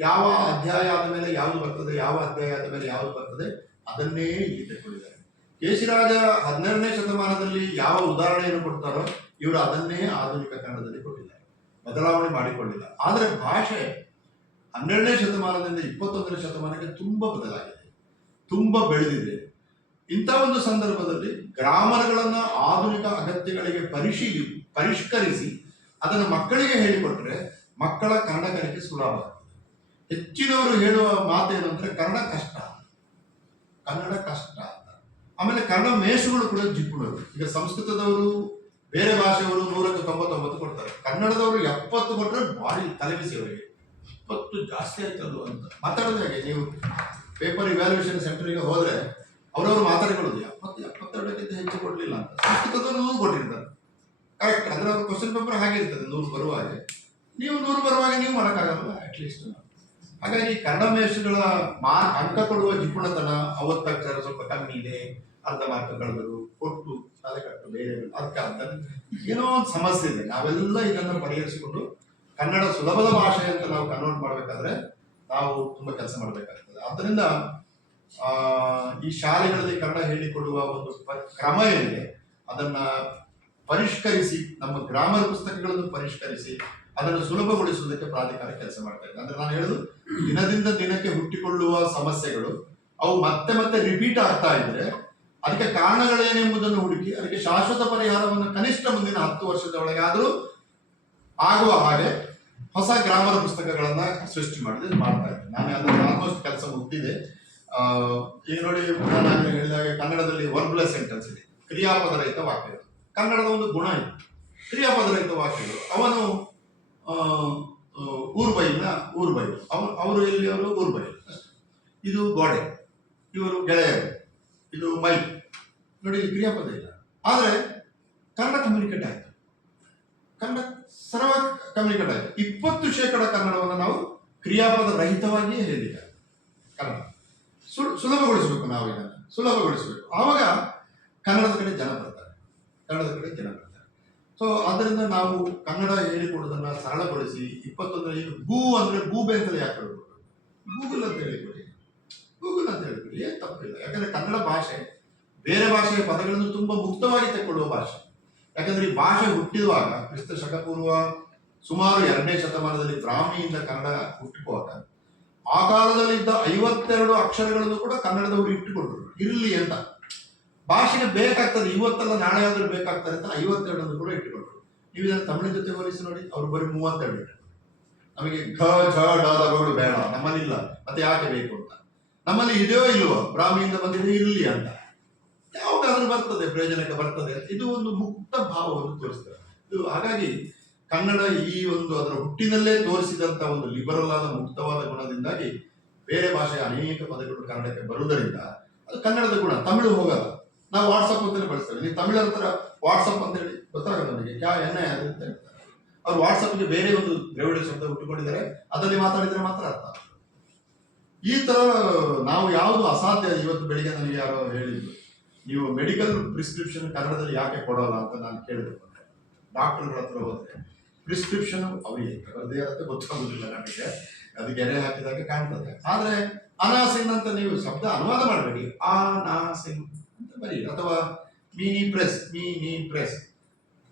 [SPEAKER 1] ಯಾವ ಅಧ್ಯಾಯ ಆದ ಮೇಲೆ ಯಾವುದು ಬರ್ತದೆ, ಯಾವ ಅಧ್ಯಾಯ ಆದ ಮೇಲೆ ಯಾವುದು ಬರ್ತದೆ, ಅದನ್ನೇ ಇಲ್ಲಿ ತೆಗೆದುಕೊಂಡಿದ್ದಾರೆ ಕೇಶಿರಾಜ ಹನ್ನೆರಡನೇ ಶತಮಾನದಲ್ಲಿ ಯಾವ ಉದಾಹರಣೆಯನ್ನು ಕೊಡ್ತಾರೋ ಇವರು ಅದನ್ನೇ ಆಧುನಿಕ ಕನ್ನಡದಲ್ಲಿ ಕೊಟ್ಟಿದ್ದಾರೆ. ಬದಲಾವಣೆ ಮಾಡಿಕೊಂಡಿಲ್ಲ. ಆದರೆ ಭಾಷೆ ಹನ್ನೆರಡನೇ ಶತಮಾನದಿಂದ ಇಪ್ಪತ್ತೊಂದನೇ ಶತಮಾನಕ್ಕೆ ತುಂಬ ಬದಲಾಗಿದೆ. ತುಂಬ ಬೆಳೆದಿದೆ. ಇಂಥ ಒಂದು ಸಂದರ್ಭದಲ್ಲಿ ಗ್ರಾಮರ್ಗಳನ್ನ ಆಧುನಿಕ ಅಗತ್ಯಗಳಿಗೆ ಪರಿಶೀಲಿ ಪರಿಷ್ಕರಿಸಿ ಅದನ್ನು ಮಕ್ಕಳಿಗೆ ಹೇಳಿಕೊಟ್ರೆ ಮಕ್ಕಳ ಕನ್ನಡ ಕಲಿಕೆ ಸುಲಭ ಹೆಚ್ಚಿನವರು ಹೇಳುವ ಮಾತೇನು ಅಂದರೆ ಕನ್ನಡ ಕಷ್ಟ. ಕನ್ನಡ ಕಷ್ಟ. ಆಮೇಲೆ ಕನ್ನಡ ಮೇಷಗಳು ಕೂಡ ಜಿಪುಣರು ಈಗ ಸಂಸ್ಕೃತದವರು ಬೇರೆ ಭಾಷೆಯವರು ನೂರಕ್ಕೆ ತೊಂಬತ್ತೊಂಬತ್ತು ಕೊಡ್ತಾರೆ. ಕನ್ನಡದವರು ಎಪ್ಪತ್ತು ಕೊಟ್ಟರೆ ಭಾರಿ ತಲೆಬಿಸಿ ಅವರಿಗೆ. ಇಪ್ಪತ್ತು ಜಾಸ್ತಿ ಆಯ್ತಲ್ವ ಅಂತ. ಮಾತಾಡೋದು ಹೇಗೆ? ನೀವು ಪೇಪರ್ ಇವ್ಯಾಲ್ಯೂಯೇಷನ್ ಸೆಂಟರ್ಗೆ ಹೋದ್ರೆ ಅವರವರು ಮಾತಾಡಿಕೊಳ್ಳೋದು, ಎಪ್ಪತ್ತು, ಎಪ್ಪತ್ತೆರಡಕ್ಕಿಂತ ಹೆಚ್ಚು ಕೊಡಲಿಲ್ಲ ಅಂತ. ಸಂಸ್ಕೃತದವರು ನೂರು ಕೊಟ್ಟಿರ್ತಾರೆ. ಕರೆಕ್ಟ್ ಅಂದ್ರೆ ಅವ್ರ ಕ್ವಶನ್ ಪೇಪರ್ ಹಾಗೆ ಇರ್ತದೆ, ನೂರು ಬರುವಾಗ ನೀವು ನೂರು ಬರುವಾಗ ನೀವು ಮಾಡೋಕ್ಕಾಗಲ್ಲ ಅಟ್ಲೀಸ್ಟ್ ಹಾಗಾಗಿ ಕನ್ನಡ ಮೇಷಗಳ ಮಾ ಅಂಕ ಕೊಡುವ ಜಿಪುಣತನ ಅವತ್ತಕ್ಷರ ಸ್ವಲ್ಪ ಕಮ್ಮಿ ಇದೆ. ಅರ್ಧ ಮಾರ್ಕ್ ಕಳೆದರು ಕೊಟ್ಟು ಶಾಲೆ ಕಟ್ಟು ಬೇರೆ ಅದಕ್ಕೆ ಅಂತ ಏನೋ ಒಂದು ಸಮಸ್ಯೆ ಇದೆ. ನಾವೆಲ್ಲ ಇದನ್ನು ಪರಿಹರಿಸಿಕೊಂಡು ಕನ್ನಡ ಸುಲಭದ ಭಾಷೆ ಅಂತ ನಾವು ಕನ್ವರ್ಟ್ ಮಾಡಬೇಕಾದ್ರೆ ನಾವು ತುಂಬಾ ಕೆಲಸ ಮಾಡಬೇಕಾಗ್ತದೆ. ಆದ್ದರಿಂದ ಈ ಶಾಲೆಗಳಲ್ಲಿ ಕನ್ನಡ ಹೇಳಿಕೊಡುವ ಒಂದು ಕ್ರಮ ಏನಿದೆ, ಅದನ್ನ ಪರಿಷ್ಕರಿಸಿ, ನಮ್ಮ ಗ್ರಾಮರ್ ಪುಸ್ತಕಗಳನ್ನು ಪರಿಷ್ಕರಿಸಿ, ಅದನ್ನು ಸುಲಭಗೊಳಿಸುವುದಕ್ಕೆ ಪ್ರಾಧಿಕಾರ ಕೆಲಸ ಮಾಡ್ತಾ ಇದೆ. ಅಂದ್ರೆ ನಾನು ಹೇಳುದು, ದಿನದಿಂದ ದಿನಕ್ಕೆ ಹುಟ್ಟಿಕೊಳ್ಳುವ ಸಮಸ್ಯೆಗಳು, ಅವು ಮತ್ತೆ ಮತ್ತೆ ರಿಪೀಟ್ ಆಗ್ತಾ ಇದ್ರೆ ಅದಕ್ಕೆ ಕಾರಣಗಳೇನೆಂಬುದನ್ನು ಹುಡುಕಿ ಅದಕ್ಕೆ ಶಾಶ್ವತ ಪರಿಹಾರವನ್ನು ಕನಿಷ್ಠ ಮುಂದಿನ ಹತ್ತು ವರ್ಷದ ಒಳಗಾದರೂ ಆಗುವ ಹಾಗೆ ಹೊಸ ಗ್ರಾಮರ್ ಪುಸ್ತಕಗಳನ್ನ ಸೃಷ್ಟಿ ಮಾಡಿದ್ರೆ ಮಾಡ್ತಾ ನಾನು ಅದನ್ನು ಆಲ್ಮೋಸ್ಟ್ ಕೆಲಸ ಮುಗ್ದಿದೆ. ಈಗ ನೋಡಿ ನಾನು ಹೇಳಿದಾಗ ಕನ್ನಡದಲ್ಲಿ ವರ್ಬ್ಲೆಸ್ ಸೆಂಟೆನ್ಸ್ ಇದೆ. ಕ್ರಿಯಾಪದ ರಹಿತ ವಾಕ್ಯಗಳು. ಕನ್ನಡದ ಒಂದು ಗುಣ ಇದೆ. ಕ್ರಿಯಾಪದ ರಹಿತ ವಾಕ್ಯಗಳು. ಅವನು ಊರ್ಬೈನ ಊರ್ಬೈ ಅವನು, ಅವರು ಎಲ್ಲಿ ಅವರು ಊರ್ಬೈ ಇದು ಗೋಡೆ. ಇವರು ಗೆಳೆಯರು. ಇದು ಮೈ. ನೋಡಿ ಇಲ್ಲಿ ಕ್ರಿಯಾಪದ ಇಲ್ಲ ಆದರೆ, ಕನ್ನಡ ಕಮ್ಯುನಿಕೇಟ್ ಆಯಿತು. ಕನ್ನಡ ಸರ್ವ ಕಮ್ಯುನಿಕೇಟ್ ಆಯಿತು. ಇಪ್ಪತ್ತು ಶೇಕಡ ಕನ್ನಡವನ್ನು ನಾವು ಕ್ರಿಯಾಪದ ರಹಿತವಾಗಿಯೇ ಹೇಳಿದ್ದಾರೆ ಕನ್ನಡ. ಸುಲಭಗೊಳಿಸಬೇಕು ನಾವು ಇದನ್ನು ಸುಲಭಗೊಳಿಸಬೇಕು. ಆವಾಗ ಕನ್ನಡದ ಕಡೆ ಜನ ಬರ್ತಾರೆ. ಕನ್ನಡದ ಕಡೆ ಜನ ಬರ್ತಾರೆ. ಸೊ ಅದರಿಂದ ನಾವು ಕನ್ನಡ ಹೇಳಿಕೊಡೋದನ್ನು ಸರಳಗೊಳಿಸಿ ಇಪ್ಪತ್ತೊಂದರ ಭೂ ಅಂದರೆ ಗೂಬೆ ಅಂತಲೇ ಯಾಕೆ ಗೂಗಲ್ ಅಂತ ಹೇಳಿಕೊಡಿ ಗೂಗಲ್ ಅಂತ ಹೇಳಿದ್ರು ಏನು ತಪ್ಪಿಲ್ಲ ಯಾಕಂದ್ರೆ ಕನ್ನಡ ಭಾಷೆ ಬೇರೆ ಭಾಷೆಯ ಪದಗಳನ್ನು ತುಂಬಾ ಮುಕ್ತವಾಗಿ ತಗೊಳ್ಳುವ ಭಾಷೆ ಯಾಕಂದ್ರೆ ಈ ಭಾಷೆ ಹುಟ್ಟಿರುವಾಗ ಕ್ರಿಸ್ತ ಶಕಪೂರ್ವ ಸುಮಾರು ಎರಡನೇ ಶತಮಾನದಲ್ಲಿ ಬ್ರಾಹ್ಮಿಯಿಂದ ಕನ್ನಡ ಹುಟ್ಟಿರುವಾಗ ಆ ಕಾಲದಲ್ಲಿ ಇದ್ದ ಐವತ್ತೆರಡು ಅಕ್ಷರಗಳನ್ನು ಕೂಡ ಕನ್ನಡದವರು ಇಟ್ಟುಕೊಂಡರು ಇರಲಿ ಅಂತ ಭಾಷೆಗೆ ಬೇಕಾಗ್ತದೆ ಇವತ್ತಲ್ಲ ನಾಳೆ ಆದ್ರೂ ಬೇಕಾಗ್ತದೆ ಅಂತ ಐವತ್ತೆರಡನ್ನು ಕೂಡ ಇಟ್ಟುಕೊಂಡ್ರು ನೀವು ಇದನ್ನು ತಮಿಳು ಜೊತೆ ಹೋಲಿಸಿ ನೋಡಿ ಅವ್ರು ಬರೀ ಮೂವತ್ತೆರಡು ನಮಗೆ ಘ ಝ ಡಗಳು ಬೇಡ ನಮ್ಮಲ್ಲಿಲ್ಲ ಮತ್ತೆ ಯಾಕೆ ಬೇಕು ಅಂತ ನಮ್ಮಲ್ಲಿ ಇದೆಯೋ ಇಲ್ವೋ? ಬ್ರಾಹ್ಮಿಯಿಂದ ಬಂದಿದೆ ಇರಲಿ ಅಂತ. ಯಾವಾಗಾದ್ರೂ ಬರ್ತದೆ, ಪ್ರಯೋಜನಕ್ಕೆ ಬರ್ತದೆ ಇದು ಒಂದು ಮುಕ್ತ ಭಾವವನ್ನು ತೋರಿಸ್ತದೆ. ಇದು ಹಾಗಾಗಿ ಕನ್ನಡ ಈ ಒಂದು ಅದರ ಹುಟ್ಟಿನಲ್ಲೇ ತೋರಿಸಿದಂತ ಒಂದು ಲಿಬರಲ್ ಆದ ಮುಕ್ತವಾದ ಗುಣದಿಂದಾಗಿ ಬೇರೆ ಭಾಷೆಯ ಅನೇಕ ಪದಗಳು ಕನ್ನಡಕ್ಕೆ ಬರುವುದರಿಂದ ಅದು ಕನ್ನಡದ ಗುಣ. ತಮಿಳು ಹೋಗಲ್ಲ. ನಾವು ವಾಟ್ಸಪ್ ಅಂತಲೇ ಬಳಸ್ತೇವೆ. ನೀವು ತಮಿಳರ ಹತ್ರ ವಾಟ್ಸಪ್ ಅಂತ ಹೇಳಿ ಗೊತ್ತಾಗಲ್ಲ ನನಗೆ ಕ್ಯಾ ಅದು ಅಂತ ಹೇಳ್ತಾರೆ. ಅವ್ರು ವಾಟ್ಸಪ್ಗೆ ಬೇರೆ ಒಂದು ದ್ರವಿಡ ಶಬ್ದ ಹುಟ್ಟುಕೊಂಡಿದ್ದಾರೆ ಅದರಲ್ಲಿ ಮಾತಾಡಿದ್ರೆ ಮಾತ್ರ ಅರ್ಥ. ಈ ತರ ನಾವು ಯಾವುದು ಅಸಾಧ್ಯ ಇವತ್ತು ಬೆಳಿಗ್ಗೆ ನನಗೆ ಯಾರೋ ಹೇಳಿದ್ರು. ನೀವು ಮೆಡಿಕಲ್ ಪ್ರಿಸ್ಕ್ರಿಪ್ಷನ್ ಕನ್ನಡದಲ್ಲಿ ಯಾಕೆ ಕೊಡೋಲ್ಲ ಅಂತ ನಾನು ಕೇಳಿದೆ ಡಾಕ್ಟರ್ಗಳ ಹತ್ರ ಹೋದ್ರೆ ಪ್ರಿಸ್ಕ್ರಿಪ್ಷನ್ ಅವರಿಗೆ ಅವರದೇ ಅಂತ ಗೊತ್ತಾಗುದಿಲ್ಲ ನಮಗೆ. ಅದು ಗೆರೆ ಹಾಕಿದಾಗ ಕಾಣ್ತದೆ. ಆದ್ರೆ ಅನಾಸಿನ್ ಅಂತ ನೀವು ಶಬ್ದ ಅನುವಾದ ಮಾಡಬೇಡಿ. ಆ ನಾಸಿನ್ ಅಂತ ಬರೀ ಅಥವಾ mini press mini press.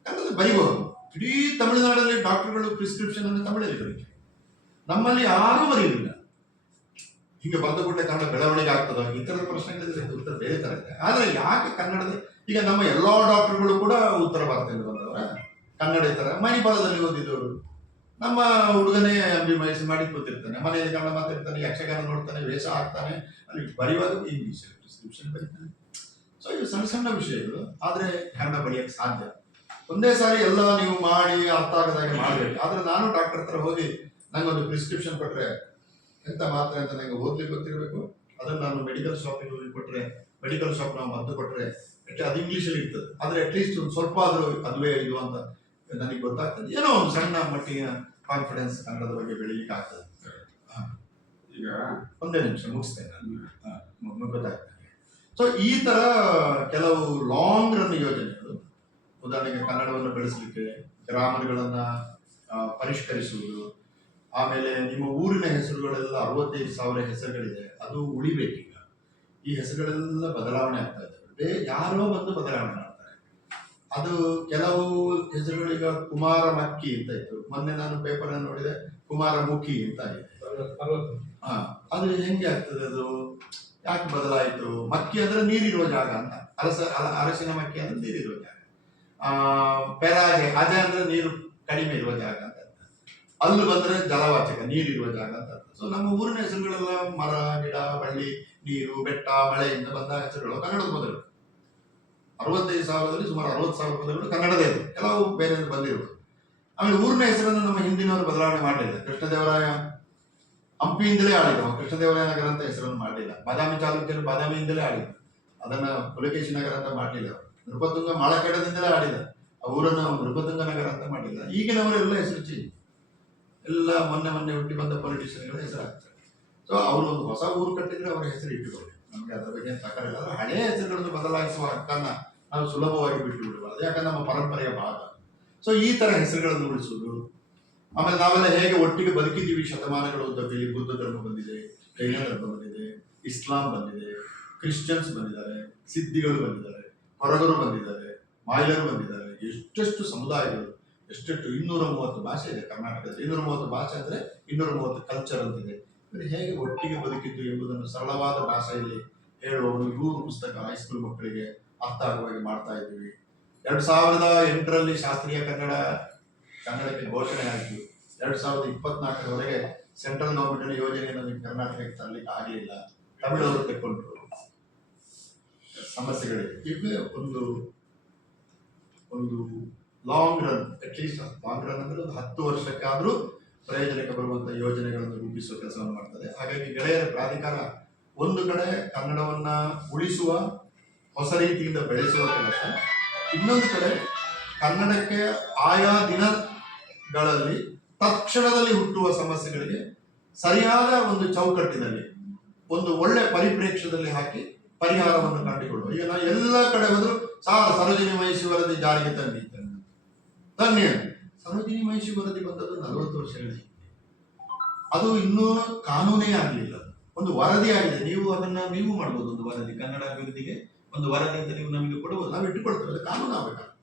[SPEAKER 1] Kannada ಬರಿಬಹುದು ಇಡೀ ತಮಿಳುನಾಡಲ್ಲಿ ಡಾಕ್ಟರ್ಗಳು ಪ್ರಿಸ್ಕ್ರಿಪ್ಷನ್ ಅನ್ನು ತಮಿಳಲ್ಲಿ ಬರೀತಾರೆ. ನಮ್ಮಲ್ಲಿ ಯಾರೂ ಬರೆಯುವುದಿಲ್ಲ ಹೀಗೆ ಬಂದ ಕೂಡಲೇ ಕನ್ನಡ ಬೆಳವಣಿಗೆ ಆಗ್ತದ, ಈ ಥರದ ಪ್ರಶ್ನೆಗಳಿದ್ರೆ ಉತ್ತರ ಬೇರೆ ಥರ ಇದೆ. ಆದ್ರೆ ಯಾಕೆ ಕನ್ನಡದ ಈಗ ನಮ್ಮ ಎಲ್ಲ ಡಾಕ್ಟರ್ಗಳು ಕೂಡ ಉತ್ತರ ಭಾರತದಲ್ಲಿ ಬಂದವರ. ಕನ್ನಡೇತರ ಮಣಿಪಾಲದಲ್ಲಿ ಓದಿದವರು ನಮ್ಮ ಹುಡುಗನೇ ಅಂಬಿ ಮೈಸ್ ಮಾಡಿ ಕೂತಿರ್ತಾನೆ ಮನೆಯಲ್ಲಿ ಕನ್ನಡ ಮಾತಾಡ್ತಾನೆ, ಯಕ್ಷಗಾನ ನೋಡ್ತಾನೆ, ವೇಷ ಹಾಕ್ತಾನೆ. ಅಲ್ಲಿ ಬರೆಯುವಾಗ ಇಂಗ್ಲಿಷ್ ಪ್ರಿಸ್ಕ್ರಿಪ್ಷನ್ ಬರೀತಾನೆ. ಸೊ ಇವು ಸಣ್ಣ ಸಣ್ಣ ವಿಷಯಗಳು. ಆದ್ರೆ ಕನ್ನಡ ಬರೆಯಕ್ಕೆ ಸಾಧ್ಯ. ಒಂದೇ ಸಾರಿ ಎಲ್ಲ ನೀವು ಮಾಡಿ ಅರ್ಥ ಆಗದಾಗೆ ಮಾಡಬೇಕು. ಆದ್ರೆ ನಾನು ಡಾಕ್ಟರ್ ಹತ್ರ ಹೋಗಿ ನಂಗೊಂದು ಪ್ರಿಸ್ಕ್ರಿಪ್ಷನ್ ಕೊಟ್ರೆ ಎಂತ ಮಾತ್ರೆ ಅಂತ ನನಗೆ ಓದ್ಲಿಕ್ಕೆ ಗೊತ್ತಿರಬೇಕು. ಅದನ್ನು ನಾನು ಮೆಡಿಕಲ್ ಶಾಪಿಗೆ ಹೋಗಿ ಕೊಟ್ಟರೆ ಮೆಡಿಕಲ್ ಶಾಪ್ ನಾವು ಮದ್ದು ಕೊಟ್ಟರೆ ಅದು ಇಂಗ್ಲೀಷಲ್ಲಿ ಇರ್ತದೆ. ಆದ್ರೆ ಅಟ್ಲೀಸ್ಟ್ ಒಂದು ಸ್ವಲ್ಪ ಆದರೂ ಅದುವೇ ಇದು ಅಂತ ನನಗೆ ಗೊತ್ತಾಗ್ತದೆ. ಏನೋ ಒಂದು ಸಣ್ಣ ಮಟ್ಟಿನ ಕಾನ್ಫಿಡೆನ್ಸ್ ಕನ್ನಡದ ಬಗ್ಗೆ ಬೆಳೀಲಿಕ್ಕೆ ಆಗ್ತದೆ.
[SPEAKER 2] ಈಗ
[SPEAKER 1] ಒಂದೇ ನಿಮಿಷ ಮುಗಿಸ್ತೇನೆ ನಾನು. ಗೊತ್ತಾಗ್ತದೆ. ಸೊ ಈ ತರ ಕೆಲವು ಲಾಂಗ್ ರನ್ ಯೋಜನೆಗಳು ಉದಾಹರಣೆಗೆ ಕನ್ನಡವನ್ನು ಬೆಳೆಸಲಿಕ್ಕೆ ಗ್ರಾಮರ್ಗಳನ್ನ ಪರಿಷ್ಕರಿಸುವುದು ಆಮೇಲೆ ನಿಮ್ಮ ಊರಿನ ಹೆಸರುಗಳೆಲ್ಲ ಅರವತ್ತೈದು ಸಾವಿರ ಹೆಸರುಗಳಿದೆ ಅದು ಉಳಿಬೇಕೀಗ. ಈ ಹೆಸರುಗಳೆಲ್ಲ ಬದಲಾವಣೆ ಆಗ್ತಾ ಇದೆ. ಯಾರೋ ಬಂದು ಬದಲಾವಣೆ ಮಾಡ್ತಾರೆ. ಅದು ಕೆಲವು ಹೆಸರುಗಳೀಗ ಕುಮಾರ ಮಕ್ಕಿ ಅಂತ ಇತ್ತು. ಮೊನ್ನೆ ನಾನು ಪೇಪರ್ ನೋಡಿದೆ ಕುಮಾರ ಮುಖಿ ಅಂತ ಇದೆ. ಹಾ ಅದು ಹೆಂಗೆ ಆಗ್ತದೆ ಅದು? ಯಾಕೆ ಬದಲಾಯಿತು? ಮಕ್ಕಿ ಅಂದ್ರೆ ನೀರಿರುವ ಜಾಗ ಅಂತ. ಅರಸ ಅರಸಿನ ಮಕ್ಕಿ ಅಂದ್ರೆ ನೀರಿರುವ ಜಾಗ. ಆ ಪೆರಾಗೆ ಅಜ ಅಂದ್ರೆ ನೀರು ಕಡಿಮೆ ಇರುವ ಜಾಗ. ಅಲ್ಲು ಬಂದ್ರೆ ಜಲವಾಚಕ, ನೀರಿರುವ ಜಾಗ ಅಂತ ಸೊ ನಮ್ಮ ಊರಿನ ಹೆಸರುಗಳೆಲ್ಲ ಮರ, ಗಿಡ, ಬಳ್ಳಿ, ನೀರು, ಬೆಟ್ಟ, ಮಳೆಯಿಂದ ಬಂದ ಹೆಸರುಗಳು ಕನ್ನಡದ ಪದಗಳು. ಅರವತ್ತೈದು ಸಾವಿರದಲ್ಲಿ ಸುಮಾರು ಅರವತ್ತು ಸಾವಿರ ಪದಗಳು ಕನ್ನಡದೇ ಇದೆ ಕೆಲವು ಬೇರೆ ಬಂದಿರುವುದು ಆಮೇಲೆ ಊರಿನ ಹೆಸರನ್ನು ನಮ್ಮ ಹಿಂದಿನವರು ಬದಲಾವಣೆ ಮಾಡಲಿಲ್ಲ ಕೃಷ್ಣದೇವರಾಯ ಹಂಪಿಯಿಂದಲೇ ಆಳಿದ ಕೃಷ್ಣದೇವರಾಯ ನಗರ ಅಂತ ಹೆಸರನ್ನು ಮಾಡಲಿಲ್ಲ ಬಾದಾಮಿ ಚಾಲುಕ್ಯರು ಬಾದಾಮಿಯಿಂದಲೇ ಆಳಿದ ಅದನ್ನ ಪುಲಕೇಶಿ ನಗರ ಅಂತ ಮಾಡಲಿಲ್ಲ ನೃಪತುಂಗ ಮಾಳಕಡದಿಂದಲೇ ಆಡಿದ ಆ ಊರನ್ನು ನೃಪತುಂಗ ನಗರ ಅಂತ ಮಾಡಿಲ್ಲ ಈಗಿನವರೆಲ್ಲ ಹೆಸರು ಚೇಂಜ್ ಎಲ್ಲ ಮೊನ್ನೆ ಮೊನ್ನೆ ಹುಟ್ಟಿ ಬಂದ ಪೊಲಿಟಿಷಿಯನ್ಗಳ ಹೆಸರು ಹಾಕ್ತಾರೆ ಸೊ ಅವರು ಒಂದು ಹೊಸ ಊರು ಕಟ್ಟಿದ್ರೆ ಅವರ ಹೆಸರು ಇಟ್ಟುಕೊಳ್ಳಿ ನಮಗೆ ಅದರ ಬಗ್ಗೆ ತಕರ ಇಲ್ಲ. ಹಳೆಯ ಹೆಸರುಗಳನ್ನು ಬದಲಾಯಿಸುವ ಹಕ್ಕನ್ನ ನಾವು ಸುಲಭವಾಗಿ ಬಿಟ್ಟು ಬಿಡಬಾರ್ದು ಯಾಕಂದ್ರೆ ನಮ್ಮ ಪರಂಪರೆಯ ಭಾಗ. ಸೊ ಈ ತರ ಹೆಸರುಗಳನ್ನು ಉಳಿಸುವುದು ಆಮೇಲೆ ನಾವೆಲ್ಲ ಹೇಗೆ ಒಟ್ಟಿಗೆ ಬದುಕಿದ್ದೀವಿ ಶತಮಾನಗಳ ಉದ್ದದಲ್ಲಿ ಬುದ್ಧ ಧರ್ಮ ಬಂದಿದೆ, ಜೈನ ಧರ್ಮ ಬಂದಿದೆ, ಇಸ್ಲಾಂ ಬಂದಿದೆ, ಕ್ರಿಶ್ಚಿಯನ್ಸ್ ಬಂದಿದ್ದಾರೆ, ಸಿದ್ಧಿಗಳು ಬಂದಿದ್ದಾರೆ, ಹೊರಗರು ಬಂದಿದ್ದಾರೆ ಮಾಯರು ಬಂದಿದ್ದಾರೆ. ಎಷ್ಟೆಷ್ಟು ಸಮುದಾಯಗಳು ಎಷ್ಟೆಷ್ಟು ಇನ್ನೂರ ಮೂವತ್ತು ಭಾಷೆ ಇದೆ ಕರ್ನಾಟಕದಲ್ಲಿ. ಇನ್ನೂರ ಮೂವತ್ತು ಭಾಷೆ ಅಂದ್ರೆ ಇನ್ನೂರ ಮೂವತ್ತು ಕಲ್ಚರ್ ಅಂತಿದೆ ಅಂದರೆ ಹೇಗೆ ಒಟ್ಟಿಗೆ ಬದುಕಿದ್ದು ಎಂಬುದನ್ನು ಸರಳವಾದ ಭಾಷೆಯಲ್ಲಿ ಹೇಳುವ ನೂರು ಪುಸ್ತಕ ಹೈಸ್ಕೂಲ್ ಮಕ್ಕಳಿಗೆ ಅರ್ಥ ಆಗುವ ಹಾಗೆ ಮಾಡ್ತಾ ಇದ್ದೀವಿ. ಎರಡು ಸಾವಿರದ ಎಂಟರಲ್ಲಿ ಶಾಸ್ತ್ರೀಯ ಕನ್ನಡ, ಕನ್ನಡಕ್ಕೆ ಘೋಷಣೆ ಆಯಿತು. ಎರಡು ಸಾವಿರದ ಇಪ್ಪತ್ನಾಲ್ಕರವರೆಗೆ ಸೆಂಟ್ರಲ್ ಗವರ್ಮೆಂಟ್ ಯೋಜನೆಯನ್ನು ಕರ್ನಾಟಕಕ್ಕೆ ತರಲಿಕ್ಕೆ ಆಗಲಿಲ್ಲ ತಮಿಳವರು ತೆಕ್ಕೊಂಡ್ರು. ಸಮಸ್ಯೆಗಳಿವೆ. ಇವೇ ಒಂದು ಒಂದು long run at least long run ಅಂದ್ರೆ ಒಂದು ಹತ್ತು ವರ್ಷಕ್ಕಾದರೂ ಪ್ರಯೋಜನಕ್ಕೆ ಬರುವಂತ ಯೋಜನೆಗಳನ್ನು ರೂಪಿಸುವ ಕೆಲಸವನ್ನು ಮಾಡ್ತದೆ. ಹಾಗಾಗಿ ಗೆಳೆಯರ ಪ್ರಾಧಿಕಾರ ಒಂದು ಕಡೆ ಕನ್ನಡವನ್ನ ಉಳಿಸುವ, ಹೊಸ ರೀತಿಯಿಂದ ಬೆಳೆಸುವ ಕೆಲಸ. ಇನ್ನೊಂದು ಕಡೆ ಕನ್ನಡಕ್ಕೆ ಆಯಾ ದಿನಗಳಲ್ಲಿ ತಕ್ಷಣದಲ್ಲಿ ಹುಟ್ಟುವ ಸಮಸ್ಯೆಗಳಿಗೆ ಸರಿಯಾದ ಒಂದು ಚೌಕಟ್ಟಿನಲ್ಲಿ, ಒಂದು ಒಳ್ಳೆ ಪರಿಪ್ರೇಕ್ಷ್ಯದಲ್ಲಿ ಹಾಕಿ ಪರಿಹಾರವನ್ನು ಕಂಡುಕೊಳ್ಳುವ. ಈಗ ನಾವು ಎಲ್ಲ ಕಡೆ ಹೋದ್ರು ಸಾರ್ ಸರೋಜಿನಿ ಮಹಿಷಿ ವರದಿ ಜಾರಿಗೆ ತಂದಿದ್ದೇನೆ ತನ್ನಿ ಅಂತ. ಸರೋಜಿನಿ ಮಹಿಷಿ ವರದಿ ಬಂದದ್ದು ನಲವತ್ತು ವರ್ಷಗಳ ಹಿಂದೆ. ಅದು ಇನ್ನೂ ಕಾನೂನೇ ಆಗಲಿಲ್ಲ. ಒಂದು ವರದಿ ಆಗಿದೆ. ನೀವು ಅದನ್ನ ನೀವು ಮಾಡ್ಬೋದು. ಒಂದು ವರದಿ. ಕನ್ನಡ ಅಭಿವೃದ್ಧಿಗೆ ಒಂದು ವರದಿ ಅಂತ ನೀವು ನಮಗೆ ಕೊಡಬಹುದು ನಾವು ಇಟ್ಟುಕೊಳ್ತೇವೆ. ಅದು ಕಾನೂನು ಆಗಬೇಕು.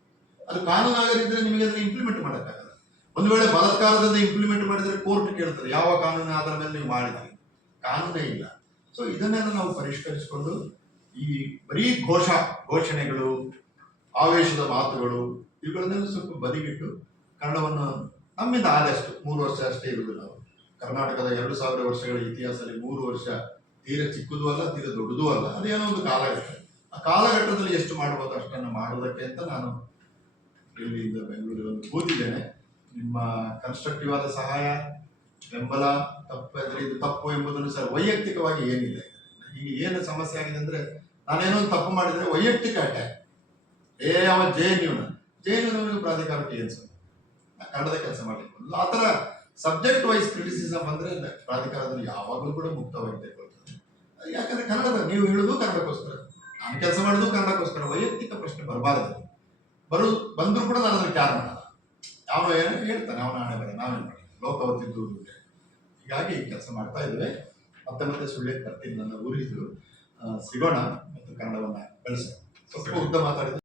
[SPEAKER 1] ಅದು ಕಾನೂನು ಆಗದಿದ್ರೆ ನಿಮಗೆ ಅದನ್ನ ಇಂಪ್ಲಿಮೆಂಟ್ ಮಾಡೋಕ್ಕಾಗಲ್ಲ. ಒಂದು ವೇಳೆ ಬಲಾತ್ಕಾರದಿಂದ ಇಂಪ್ಲಿಮೆಂಟ್ ಮಾಡಿದ್ರೆ ಕೋರ್ಟ್ ಕೇಳ್ತಾರೆ ಯಾವ ಕಾನೂನು ಆಧಾರದ ಮೇಲೆ ನೀವು ಮಾಡಿದ್ರಿ? ಕಾನೂನೇ ಇಲ್ಲ. ಸೊ ಇದನ್ನೆಲ್ಲ ನಾವು ಪರಿಷ್ಕರಿಸಿಕೊಂಡು ಈ ಬರೀ ಘೋಷ ಘೋಷಣೆಗಳು ಆವೇಶದ ಮಾತುಗಳು ಇವುಗಳನ್ನೆಲ್ಲ ಸ್ವಲ್ಪ ಬದಿಗಿಟ್ಟು ಕನ್ನಡವನ್ನು ನಮ್ಮಿಂದ ಆದಷ್ಟು ಮೂರು ವರ್ಷ ಅಷ್ಟೇ ಇರುವುದು ನಾವು. ಕರ್ನಾಟಕದ ಎರಡು ಸಾವಿರ ವರ್ಷಗಳ ಇತಿಹಾಸದಲ್ಲಿ ಮೂರು ವರ್ಷ ತೀರ ಚಿಕ್ಕದೂ ಅಲ್ಲ, ತೀರ ದೊಡ್ಡದೂ ಅಲ್ಲ. ಅದೇನೋ ಒಂದು ಕಾಲಘಟ್ಟ ಆ ಕಾಲಘಟ್ಟದಲ್ಲಿ ಎಷ್ಟು ಮಾಡಬಹುದು ಅಷ್ಟನ್ನು ಮಾಡೋದಕ್ಕೆ ಅಂತ ನಾನು ಇಲ್ಲಿಂದ ಬೆಂಗಳೂರಿಗೆ ಒಂದು ಕೂತಿದ್ದೇನೆ. ನಿಮ್ಮ ಕನ್ಸ್ಟ್ರಕ್ಟಿವ್ ಆದ ಸಹಾಯ, ಬೆಂಬಲ, ತಪ್ಪು ಅಂದ್ರೆ ಇದು ತಪ್ಪು ಎಂಬುದನ್ನು ಸರ್ ವೈಯಕ್ತಿಕವಾಗಿ ಏನಿಲ್ಲ. ಈಗ ಏನು ಸಮಸ್ಯೆ ಆಗಿದೆ ಅಂದ್ರೆ ನಾನೇನೋ ಒಂದು ತಪ್ಪು ಮಾಡಿದ್ರೆ ವೈಯಕ್ತಿಕ ಅಟ್ಯಾಕ್ ಏ, ಅವ ಜೆ ಎನ್ ಯುನವನಿಗೆ ಪ್ರಾಧಿಕಾರಕ್ಕೆ ಏನು? ನಾ ಕನ್ನಡದ ಕೆಲಸ ಮಾಡಲಿಕ್ಕೆ. ಆ ಥರ ಸಬ್ಜೆಕ್ಟ್ ವೈಸ್ ಕ್ರಿಟಿಸಿಸಮ್ ಅಂದರೆ ಪ್ರಾಧಿಕಾರದಲ್ಲಿ ಯಾವಾಗಲೂ ಕೂಡ ಮುಕ್ತವಾಗಿ ತೆಗೆದುಕೊಳ್ತದೆ ಯಾಕಂದ್ರೆ ಕನ್ನಡದ, ನೀವು ಹೇಳೋದು ಕನ್ನಡಕ್ಕೋಸ್ಕರ, ನಾನು ಕೆಲಸ ಮಾಡೋದು ಕನ್ನಡಕ್ಕೋಸ್ಕರ, ವೈಯಕ್ತಿಕ ಪ್ರಶ್ನೆ ಬರಬಾರದು ಬರು ಬಂದರೂ ಕೂಡ ನಾನು ಅದಕ್ಕೆ ಯಾರು ಮಾಡಲ್ಲ ಅವನು ಏನೋ ಹೇಳ್ತಾನೆ, ಅವನ ಹಣೆ ಬರ ನಾವೇನು ಮಾಡಿ ಲೋಕವತ್ತಿದ್ದು ಇದೆ. ಹೀಗಾಗಿ ಕೆಲಸ ಮಾಡ್ತಾ ಇದ್ದೇವೆ ಮತ್ತೆ ಮತ್ತೆ ಸುಳ್ಳೆ ಬರ್ತೀನಿ ನನ್ನ ಊರಿದ್ದು ಸಿಗೋಣ, ಮತ್ತು ಕನ್ನಡವನ್ನು ಬೆಳೆಸೋಣ ಸ್ವಲ್ಪ ಉದ್ದ ಮಾತಾಡಿದ್ರೆ